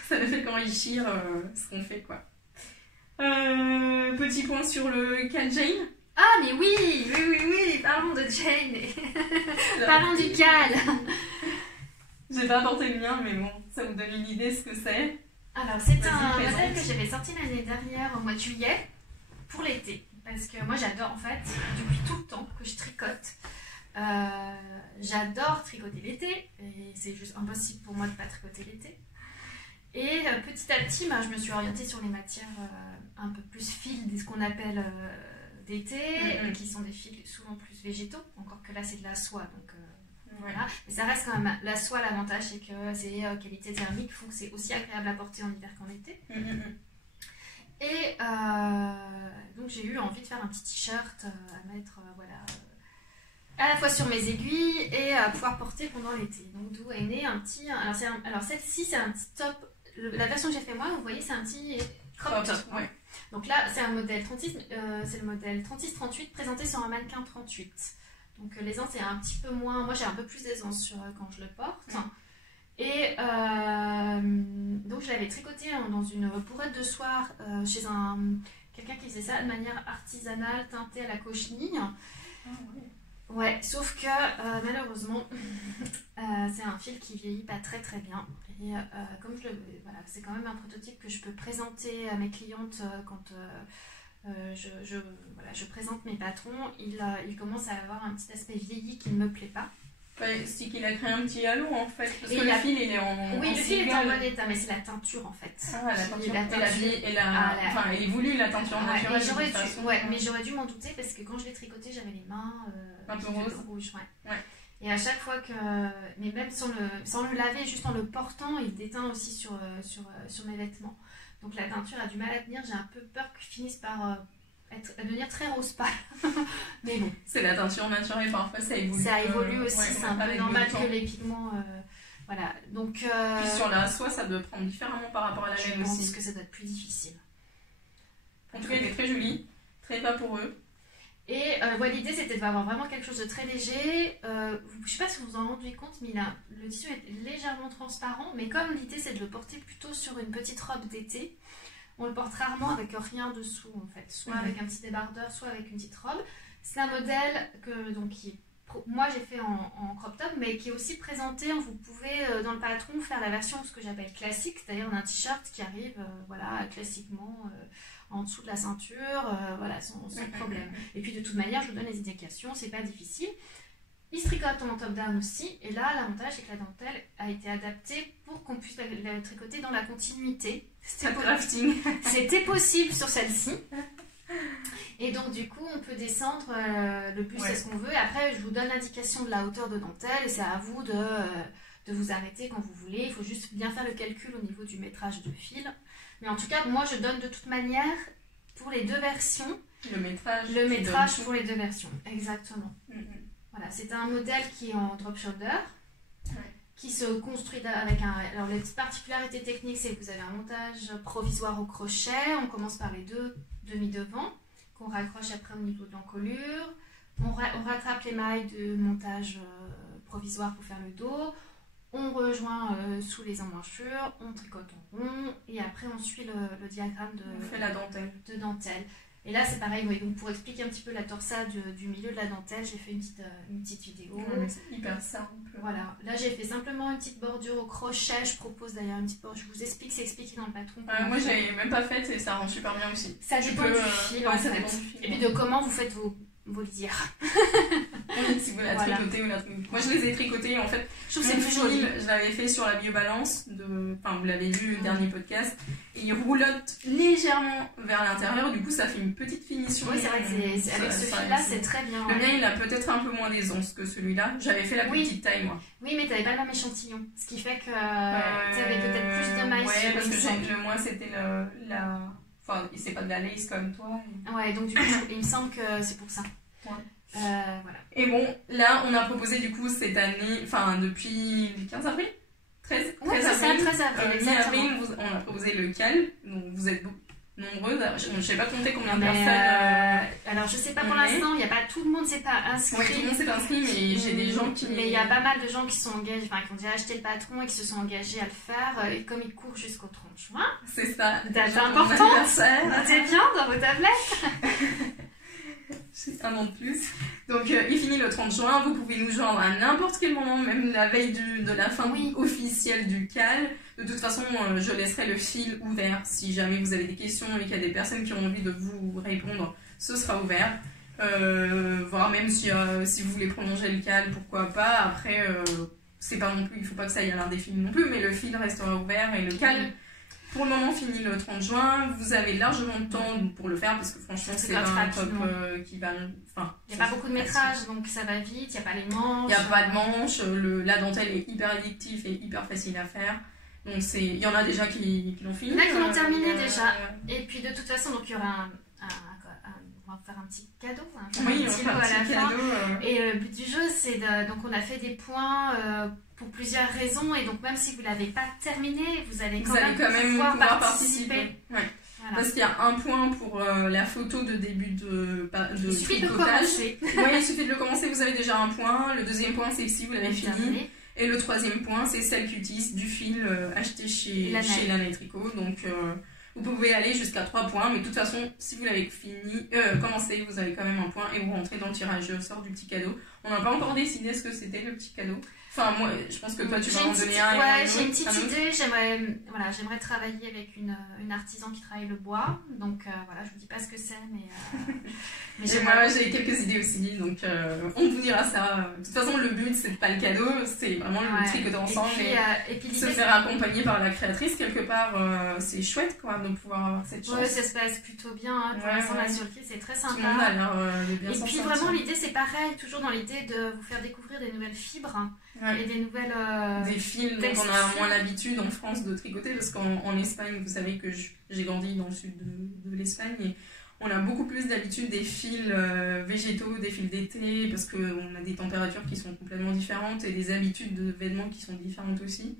Ça ne fait qu'enrichir ce qu'on fait quoi. Petit point sur le cal Jane. Ah mais oui, parlons de Jane. Parlons du cal. J'ai pas apporté le mien mais bon, ça vous donne une idée ce que c'est. Alors c'est un modèle que j'avais sorti l'année dernière au mois de juillet pour l'été. Parce que moi j'adore en fait, depuis tout le temps que je tricote. J'adore tricoter l'été et c'est juste impossible pour moi de ne pas tricoter l'été. Et petit à petit, je me suis orientée sur les matières un peu plus fils, ce qu'on appelle d'été, qui sont des fils souvent plus végétaux, encore que là c'est de la soie, donc voilà. Mais ça reste quand même la soie, l'avantage c'est que ces qualités thermiques font que c'est aussi agréable à porter en hiver qu'en été. Et donc j'ai eu envie de faire un petit t-shirt à mettre à la fois sur mes aiguilles et à pouvoir porter pendant l'été. Donc d'où est né un petit... Alors celle-ci c'est un petit top. La version que j'ai fait moi, vous voyez, c'est un petit crop top. Ouais. Donc là, c'est un modèle 36, c'est le modèle 36-38 présenté sur un mannequin 38. Donc l'aisance c'est un petit peu moins... Moi j'ai un peu plus d'aisance quand je le porte. Et donc je l'avais tricoté dans une bourrette de soie chez quelqu'un qui faisait ça de manière artisanale, teintée à la cochenille. Ouais, sauf que malheureusement, c'est un fil qui vieillit pas très très bien. Et comme c'est quand même un prototype que je peux présenter à mes clientes quand je présente mes patrons, il commence à avoir un petit aspect vieilli qui ne me plaît pas. C'est qu'il a créé un petit halo en fait, parce que le fil il est en... Oui, le fil est en bon état, mais c'est la teinture en fait. Ah, la teinture. Enfin, elle est voulue la teinture naturelle. Mais j'aurais dû m'en douter parce que quand je l'ai tricoté, j'avais les mains un peu rouges. Et à chaque fois que... Mais même sans le laver, juste en le portant, il déteint aussi sur mes vêtements. Donc la teinture a du mal à tenir, j'ai un peu peur qu'il finisse par... devenir très rose pâle. Mais bon, c'est la teinture naturelle, parfois ça évolue. Ça évolue aussi, c'est un peu normal que les pigments voilà. Donc puis sur la soie ça doit prendre différemment par rapport à la laine aussi. Je pense que ça doit être plus difficile. En tout cas il est très joli, très vaporeux. Et l'idée c'était d'avoir vraiment quelque chose de très léger. Je sais pas si vous vous en rendez compte, mais le tissu est légèrement transparent, mais comme l'idée c'est de le porter plutôt sur une petite robe d'été, on le porte rarement avec rien dessous en fait, soit avec un petit débardeur, soit avec une petite robe. C'est un modèle que moi j'ai fait en crop top, mais qui est aussi présenté. Vous pouvez dans le patron faire la version ce que j'appelle classique, c'est-à-dire d'un t-shirt qui arrive classiquement en dessous de la ceinture, sans problème. Et puis de toute manière, je vous donne les indications, c'est pas difficile. Il se tricote en top-down aussi, et là l'avantage c'est que la dentelle a été adaptée pour qu'on puisse la tricoter dans la continuité. C'était possible sur celle-ci. Et donc du coup on peut descendre le plus à ce qu'on veut. Après je vous donne l'indication de la hauteur de dentelle et c'est à vous de vous arrêter quand vous voulez. Il faut juste bien faire le calcul au niveau du métrage de fil. Mais en tout cas moi je donne de toute manière pour les deux versions le métrage pour les deux versions. Exactement. Voilà, c'est un modèle qui est en drop shoulder, qui se construit avec un... Alors, les particularités techniques, c'est que vous avez un montage provisoire au crochet. On commence par les deux demi-devants, qu'on raccroche après au niveau de l'encolure. On rattrape les mailles de montage provisoire pour faire le dos. On rejoint sous les emmanchures, on tricote en rond et après on suit le diagramme On fait la dentelle. de dentelle. Et là c'est pareil, oui, donc pour expliquer un petit peu la torsade du milieu de la dentelle, j'ai fait une petite vidéo. Ouais, c'est hyper simple. Voilà, là j'ai fait simplement une petite bordure au crochet, je propose d'ailleurs une petite bordure, je vous explique, c'est expliqué dans le patron. Moi j'ai même pas fait et ça rend super bien aussi. Ça dépend du fil en fait. Et puis de comment vous faites vos lisières. Si vous la tricotez ou la tricotez. Moi je les ai tricotés en fait. Je trouve que c'est plus joli. Je l'avais fait sur la biobalance, enfin vous l'avez vu le dernier podcast, et il roulotte légèrement vers l'intérieur, du coup ça fait une petite finition. Oui, c'est vrai que avec ce fil là c'est très bien. Le mien il a peut-être un peu moins d'aisance que celui-là, j'avais fait la petite taille moi. Oui, mais t'avais pas le même échantillon, ce qui fait que tu avais peut-être plus de mailles. Ouais, parce que moi c'était enfin c'est pas de la lace comme toi. Ouais, donc du coup il me semble que c'est pour ça. Ouais. Voilà. Et bon, là on a proposé du coup cette année, enfin depuis le 15 avril 13 avril, 13 avril, mi-avril, on a proposé le CAL, donc vous êtes nombreuses, je ne sais pas compter combien de personnes. Alors je sais pas pour l'instant, il n'y a pas tout le monde s'est pas inscrit. Oui, tout le monde s'est inscrit, mais j'ai des gens qui. Mais il y a pas mal de gens qui sont engagés, enfin qui ont déjà acheté le patron et qui se sont engagés à le faire, et comme il court jusqu'au 30 juin. C'est ça. Date importante. C'est bien dans vos tablettes. C'est un an de plus. Donc il finit le 30 juin, vous pouvez nous joindre à n'importe quel moment, même la veille de la fin officielle du CAL. De toute façon, je laisserai le fil ouvert. Si jamais vous avez des questions et qu'il y a des personnes qui ont envie de vous répondre, ce sera ouvert. Voire même si vous voulez prolonger le CAL, pourquoi pas. Après, c'est pas non plus, il ne faut pas que ça aille à l'indéfini non plus, mais le fil restera ouvert et le CAL. Pour le moment, fini le 30 juin. Vous avez largement de temps pour le faire parce que franchement, c'est un top qui va. Enfin, il n'y a pas beaucoup de métrage donc ça va vite. Il n'y a pas les manches. Il n'y a pas de manches. La dentelle est hyper addictive et hyper facile à faire. Donc, il y en a déjà qui l'ont fini. Il y en a qui l'ont terminé déjà. Et puis, de toute façon, donc, il y aura on va faire un petit cadeau. Oui, on va faire un petit cadeau. Et le but du jeu, c'est donc on a fait des points. Pour plusieurs raisons, et donc même si vous ne l'avez pas terminé, vous allez quand même pouvoir participer. Ouais. Voilà. Parce qu'il y a un point pour la photo de début de il suffit de commencer. Oui, il suffit de le commencer, vous avez déjà un point. Le deuxième point, c'est si vous l'avez fini. Et le troisième point, c'est celle qui utilise du fil acheté chez Lana Tricot. Donc vous pouvez aller jusqu'à 3 points, mais de toute façon, si vous l'avez commencé, vous avez quand même un point et vous rentrez dans le tirage au sort du petit cadeau. On n'a pas encore décidé ce que c'était le petit cadeau. Enfin, moi, je pense que toi, tu vas en donner un. Ouais, j'ai une petite idée. J'aimerais travailler avec une artisan qui travaille le bois. Donc, voilà, je vous dis pas ce que c'est, mais moi, j'ai quelques idées aussi. Donc, on vous dira ça. De toute façon, le but, c'est pas le cadeau, c'est vraiment le tricoter ensemble et puis se faire accompagner par la créatrice. Quelque part, c'est chouette, quoi, de pouvoir avoir cette chance. Ouais, ça se passe plutôt bien. Pour l'instant, là, sur le fil, c'est très sympa. Tout le monde a l'air de bien s'en sortir. Et puis, vraiment, l'idée, c'est pareil. Toujours dans l'idée de vous faire découvrir des nouvelles fibres. Et des nouvelles des fils dont on a moins l'habitude en France de tricoter parce qu'en Espagne, vous savez que j'ai grandi dans le sud de l'Espagne et on a beaucoup plus d'habitude des fils végétaux, des fils d'été parce qu'on a des températures qui sont complètement différentes et des habitudes de vêtements qui sont différentes aussi.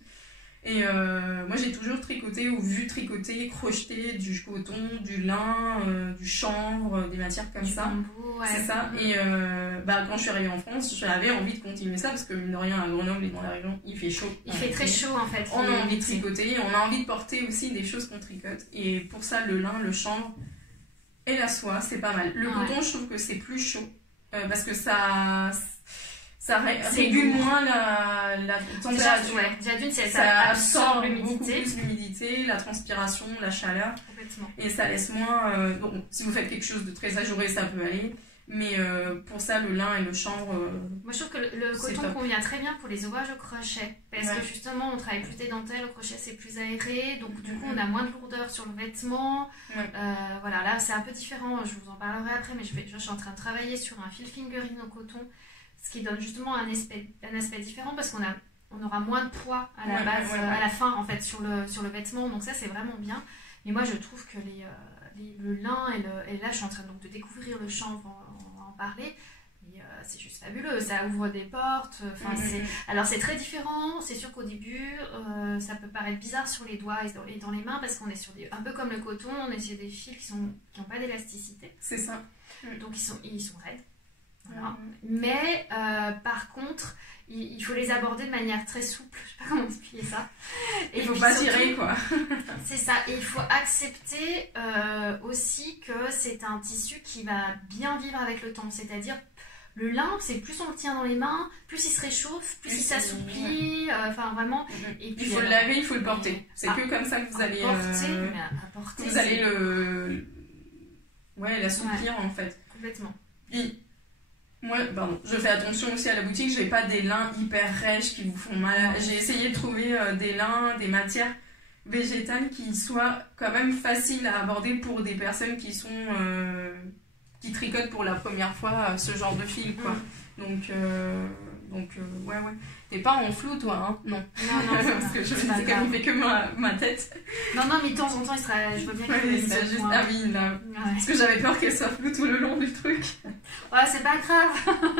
Et moi j'ai toujours tricoté ou vu tricoter, crocheter du coton, du lin, du chanvre, des matières comme ça. Bambou, ouais. C'est ça. Et quand je suis arrivée en France, j'avais envie de continuer ça parce que mine de rien à Grenoble et dans la région il fait chaud. Il fait très chaud en fait. On a envie de tricoter, on a envie de porter aussi des choses qu'on tricote. Et pour ça le lin, le chanvre et la soie c'est pas mal. Le coton je trouve que c'est plus chaud parce que ça régule moins la température. Déjà d'une, ça absorbe beaucoup plus l'humidité, la transpiration, la chaleur. Complètement. Et ça laisse moins. Bon, si vous faites quelque chose de très ajouré, ça peut aller. Mais pour ça, le lin et le chanvre. Moi, je trouve que le coton convient très bien pour les ouvrages au crochet. Parce que justement, on travaille plus des dentelles, au crochet, c'est plus aéré. Donc, du coup, on a moins de lourdeur sur le vêtement. Voilà, là, c'est un peu différent. Je vous en parlerai après. Mais je suis en train de travailler sur un fil fingering au coton. Ce qui donne justement un aspect différent parce qu'on aura moins de poids à la base, à la fin en fait sur le vêtement, donc ça c'est vraiment bien. Mais moi je trouve que le lin et là je suis en train donc de découvrir le chanvre, on va en parler, mais c'est juste fabuleux, ça ouvre des portes, alors c'est très différent, c'est sûr qu'au début ça peut paraître bizarre sur les doigts et dans les mains parce qu'on est sur un peu comme le coton, on est sur des fils qui n'ont pas d'élasticité. C'est ça. Donc ils sont raides. Voilà. Mais par contre, il faut les aborder de manière très souple. Je sais pas comment expliquer ça. Il faut pas tirer, quoi. C'est ça. Et il faut accepter aussi que c'est un tissu qui va bien vivre avec le temps. C'est-à-dire, le lin, c'est plus on le tient dans les mains, plus il se réchauffe, plus il s'assouplit. Enfin, vraiment. Et puis, il faut le laver, il faut le porter. C'est que comme ça que vous allez... porter, vous allez l'assouplir, en fait. Complètement. Et moi, je fais attention aussi à la boutique, j'ai pas des lins hyper rêches qui vous font mal. J'ai essayé de trouver des lins, des matières végétales qui soient quand même faciles à aborder pour des personnes qui sont qui tricotent pour la première fois ce genre de fil, quoi. Donc ouais. T'es pas en flou, toi, hein? Non. Non, parce que je me dis comme il fait que ma tête. Non, mais de temps en temps, il sera... je vois bien qu'il il sera juste... Ah oui, là. Ouais. Parce que j'avais peur qu'elle soit floue tout le long du truc. Ouais, c'est pas grave.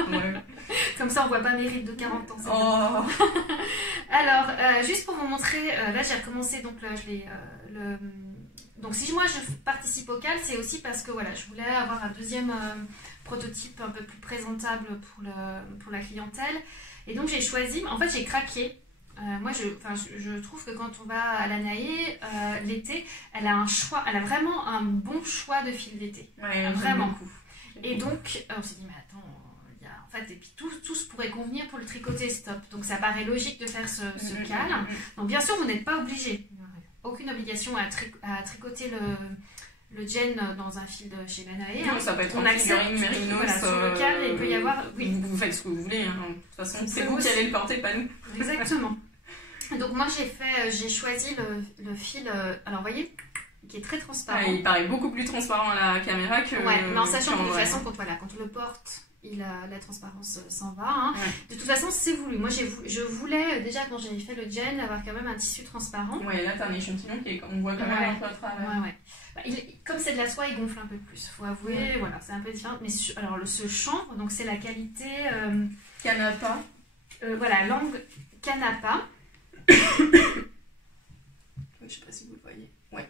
Ouais. Comme ça, on voit pas mes rides de 40 ans. Oh. Alors, juste pour vous montrer, là, j'ai recommencé, donc là, donc si moi je participe au CAL, c'est aussi parce que voilà, je voulais avoir un deuxième prototype un peu plus présentable pour la clientèle. Et donc j'ai choisi, en fait j'ai craqué. Moi je trouve que quand on va à la Naé, l'été, elle a vraiment un bon choix de fil d'été. Ouais, vraiment beaucoup. Et donc on s'est dit, mais attends, en fait, et puis tous pourraient convenir pour le tricoter stop. Donc ça paraît logique de faire ce CAL. Donc bien sûr, vous n'êtes pas obligé. Aucune obligation à tricoter le gen dans un fil de chez la Naé. Non, ça peut être on accepte mérinos. Voilà, sur le CAL, il peut y avoir... Oui. Vous faites ce que vous voulez. Hein. De toute façon, c'est vous qui allez le porter, pas nous. Exactement. Donc moi, j'ai choisi le fil... alors, vous voyez, qui est très transparent. Il paraît beaucoup plus transparent à la caméra que... Ouais, mais en sachant que de toute façon, quand on le porte... la transparence s'en va. Hein. Ouais. De toute façon, c'est voulu. Moi, je voulais, déjà quand j'avais fait le gen, avoir quand même un tissu transparent. Ouais, là, t'as un échantillon qu'on voit quand même un peu à travers. Ouais. Comme c'est de la soie, il gonfle un peu plus. Faut avouer, voilà, c'est un peu différent. Mais alors, ce chanvre, donc c'est la qualité... Canapa. Voilà, langue Canapa. Je sais pas si vous le voyez. Ouais,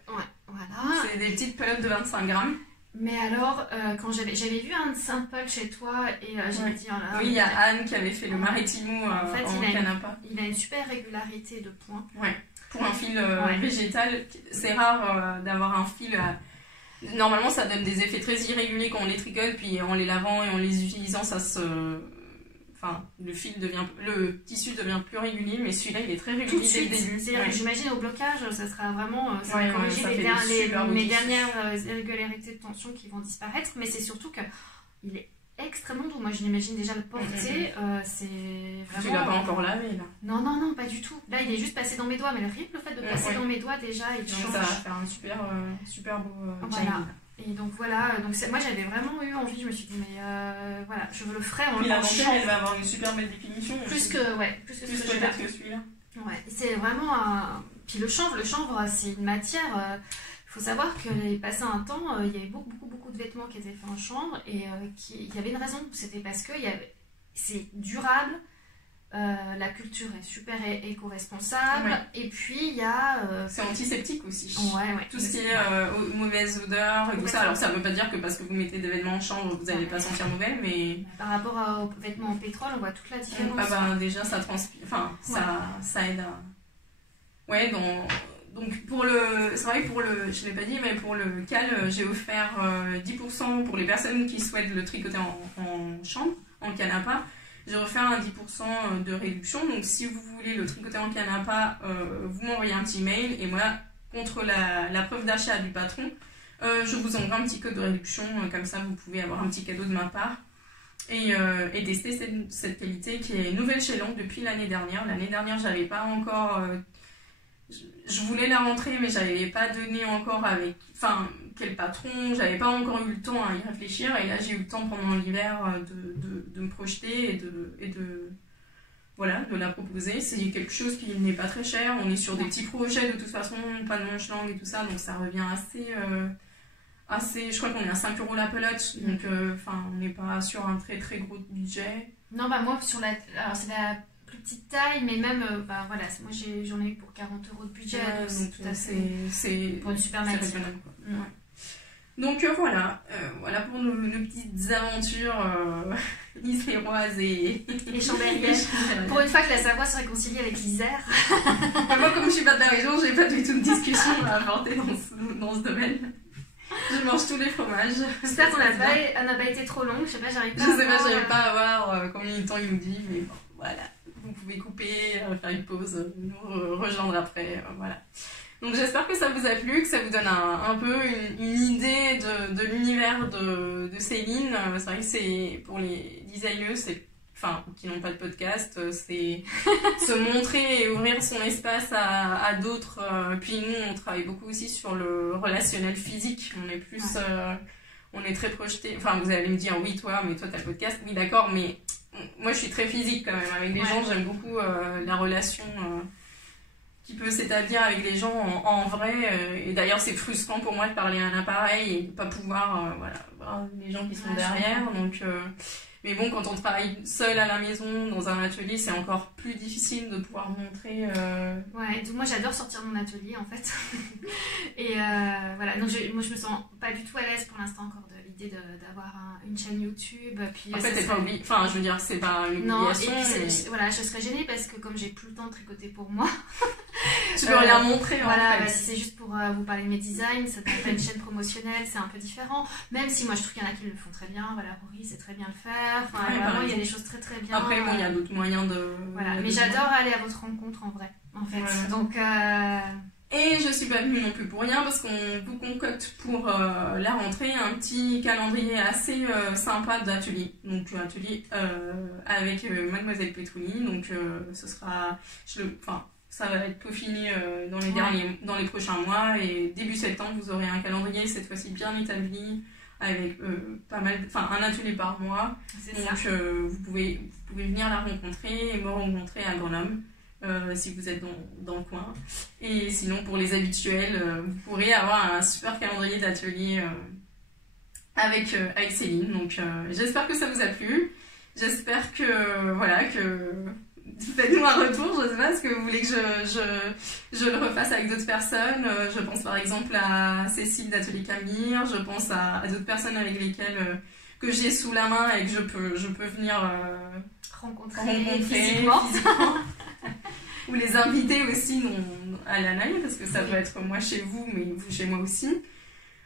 voilà. C'est des petites pelotes de 25 grammes. Mais alors, quand j'avais vu un sample chez toi et j'avais dit... Oh là, oui, il y a Anne qui avait fait le Maritimo en Canapa. Il a une super régularité de points. Ouais, pour un fil végétal, c'est rare d'avoir un fil... Normalement, ça donne des effets très irréguliers quand on les tricote, puis en les lavant et en les utilisant, ça se... Enfin, le tissu devient plus régulier, mais celui-là, il est très régulier dès le début. J'imagine au blocage, ça sera vraiment... ça va corriger mes dernières irrégularités de tension qui vont disparaître, mais c'est surtout qu'il est extrêmement doux. Moi, je l'imagine déjà le porter, c'est vraiment... Tu l'as pas encore lavé, là? Non, pas du tout. Là, il est juste passé dans mes doigts, mais le fait de passer dans mes doigts, déjà, il change. Ça va faire un super beau voilà. Et donc voilà, moi j'avais vraiment eu envie, je me suis dit mais voilà, je le ferai en la dentelle, elle va avoir une super belle définition. Plus que peut-être que celui-là. Ouais, c'est vraiment un... Puis le chanvre c'est une matière, il faut savoir qu'il est passé un temps, il y avait beaucoup de vêtements qui étaient faits en chanvre et il y avait une raison, c'était parce que c'est durable. La culture est super éco-responsable et puis il y a... c'est antiseptique aussi. Ouais, tout ce qui est mauvaise odeur et tout ça. Alors ça ne veut pas dire que parce que vous mettez des vêtements en chanvre vous n'allez pas sentir mauvais, mais... Par rapport aux vêtements en pétrole, on voit toute la différence. Déjà ça transpire, enfin ça aide à... Ouais, donc c'est vrai pour je ne l'ai pas dit, mais pour le CAL, j'ai offert 10% pour les personnes qui souhaitent le tricoter en chambre, en canapa. J'ai offert un 10% de réduction, donc si vous voulez le tricoter en canapa, vous m'envoyez un petit mail et moi, contre la preuve d'achat du patron, je vous envoie un petit code de réduction, comme ça vous pouvez avoir un petit cadeau de ma part et tester cette qualité qui est nouvelle chez Lang depuis l'année dernière. L'année dernière, j'avais pas encore... je voulais la rentrer, mais j'avais pas donné encore quel patron, j'avais pas encore eu le temps à y réfléchir et là j'ai eu le temps pendant l'hiver de me projeter et de la proposer. C'est quelque chose qui n'est pas très cher, on est sur des petits projets de toute façon, pas de manche langue et tout ça, donc ça revient assez je crois qu'on est à 5 € la pelote, donc on n'est pas sur un très très gros budget. Non, moi alors c'est la plus petite taille, mais même moi j'en ai eu pour 40 € de budget, donc c'est pour une super matière. Donc voilà pour nos petites aventures iséroises et chambériennes. Pour une fois que la Savoie se réconcilie avec l'Isère. Moi, comme je suis pas de la région, j'ai pas du tout de discussion à apporter dans ce domaine. Je mange tous les fromages. J'espère qu'on n'a pas été trop long. Je sais pas, j'arrive pas à voir combien de temps il nous dit, mais bon, voilà. Vous pouvez couper, faire une pause, nous rejoindre après, voilà. Donc j'espère que ça vous a plu, que ça vous donne un peu une idée de l'univers de Céline. C'est vrai que c'est pour les designers, qui n'ont pas de podcast, c'est se montrer et ouvrir son espace à d'autres. Puis nous, on travaille beaucoup aussi sur le relationnel physique. On est plus, on est très projeté. Enfin, vous allez me dire, oui, toi t'as le podcast. Oui, d'accord, mais moi, je suis très physique quand même. Avec les gens, j'aime beaucoup la relation qui peut s'établir avec les gens en vrai. Et d'ailleurs, c'est frustrant pour moi de parler à un appareil et de pas pouvoir voir les gens qui sont derrière. Donc, mais bon, quand on travaille seul à la maison, dans un atelier, c'est encore plus difficile de pouvoir montrer... Ouais, donc moi j'adore sortir de mon atelier en fait. Et voilà, donc moi je me sens pas du tout à l'aise pour l'instant encore de l'idée d'avoir une chaîne YouTube. Puis, en fait, c'est pas obligé. Enfin, je veux dire, c'est pas une obligation. Non, et puis voilà, je serais gênée parce que comme j'ai plus le temps de tricoter pour moi... Tu peux rien montrer en fait. Si c'est juste pour vous parler de mes designs, ça n'est pas une chaîne promotionnelle, c'est un peu différent. Même si moi je trouve qu'il y en a qui le font très bien, voilà, Rory sait très bien le faire. Enfin, vraiment, il y a des choses très très bien. Après, bon, il y a d'autres moyens de... Voilà, mais j'adore aller à votre rencontre en vrai, en fait. Voilà. Donc... Et je suis pas venue non plus pour rien parce qu'on vous concocte pour la rentrée un petit calendrier assez sympa d'atelier. Donc atelier avec Mademoiselle Petrouni. Donc ce sera... ça va être peaufiné dans les prochains mois et début septembre vous aurez un calendrier cette fois-ci bien établi avec un atelier par mois. Donc vous pouvez venir la rencontrer et me rencontrer à Grenoble si vous êtes dans le coin. Et sinon pour les habituels, vous pourrez avoir un super calendrier d'atelier avec Céline. Donc j'espère que ça vous a plu. J'espère que faites-nous un retour, je sais pas, est-ce que vous voulez que je le refasse avec d'autres personnes. Je pense par exemple à Cécile d'Atelier Camille, je pense à d'autres personnes avec lesquelles que j'ai sous la main et que je peux venir rencontrer physiquement. Ou les inviter aussi à l'analyse, parce que ça doit être moi chez vous, mais vous chez moi aussi.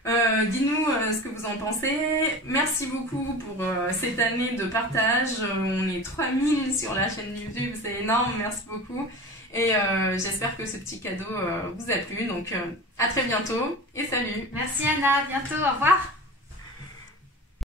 Dites-nous ce que vous en pensez. Merci beaucoup pour cette année de partage. On est 3000 sur la chaîne YouTube, c'est énorme, merci beaucoup. Et j'espère que ce petit cadeau vous a plu. Donc à très bientôt et salut. Merci Anna, à bientôt, au revoir.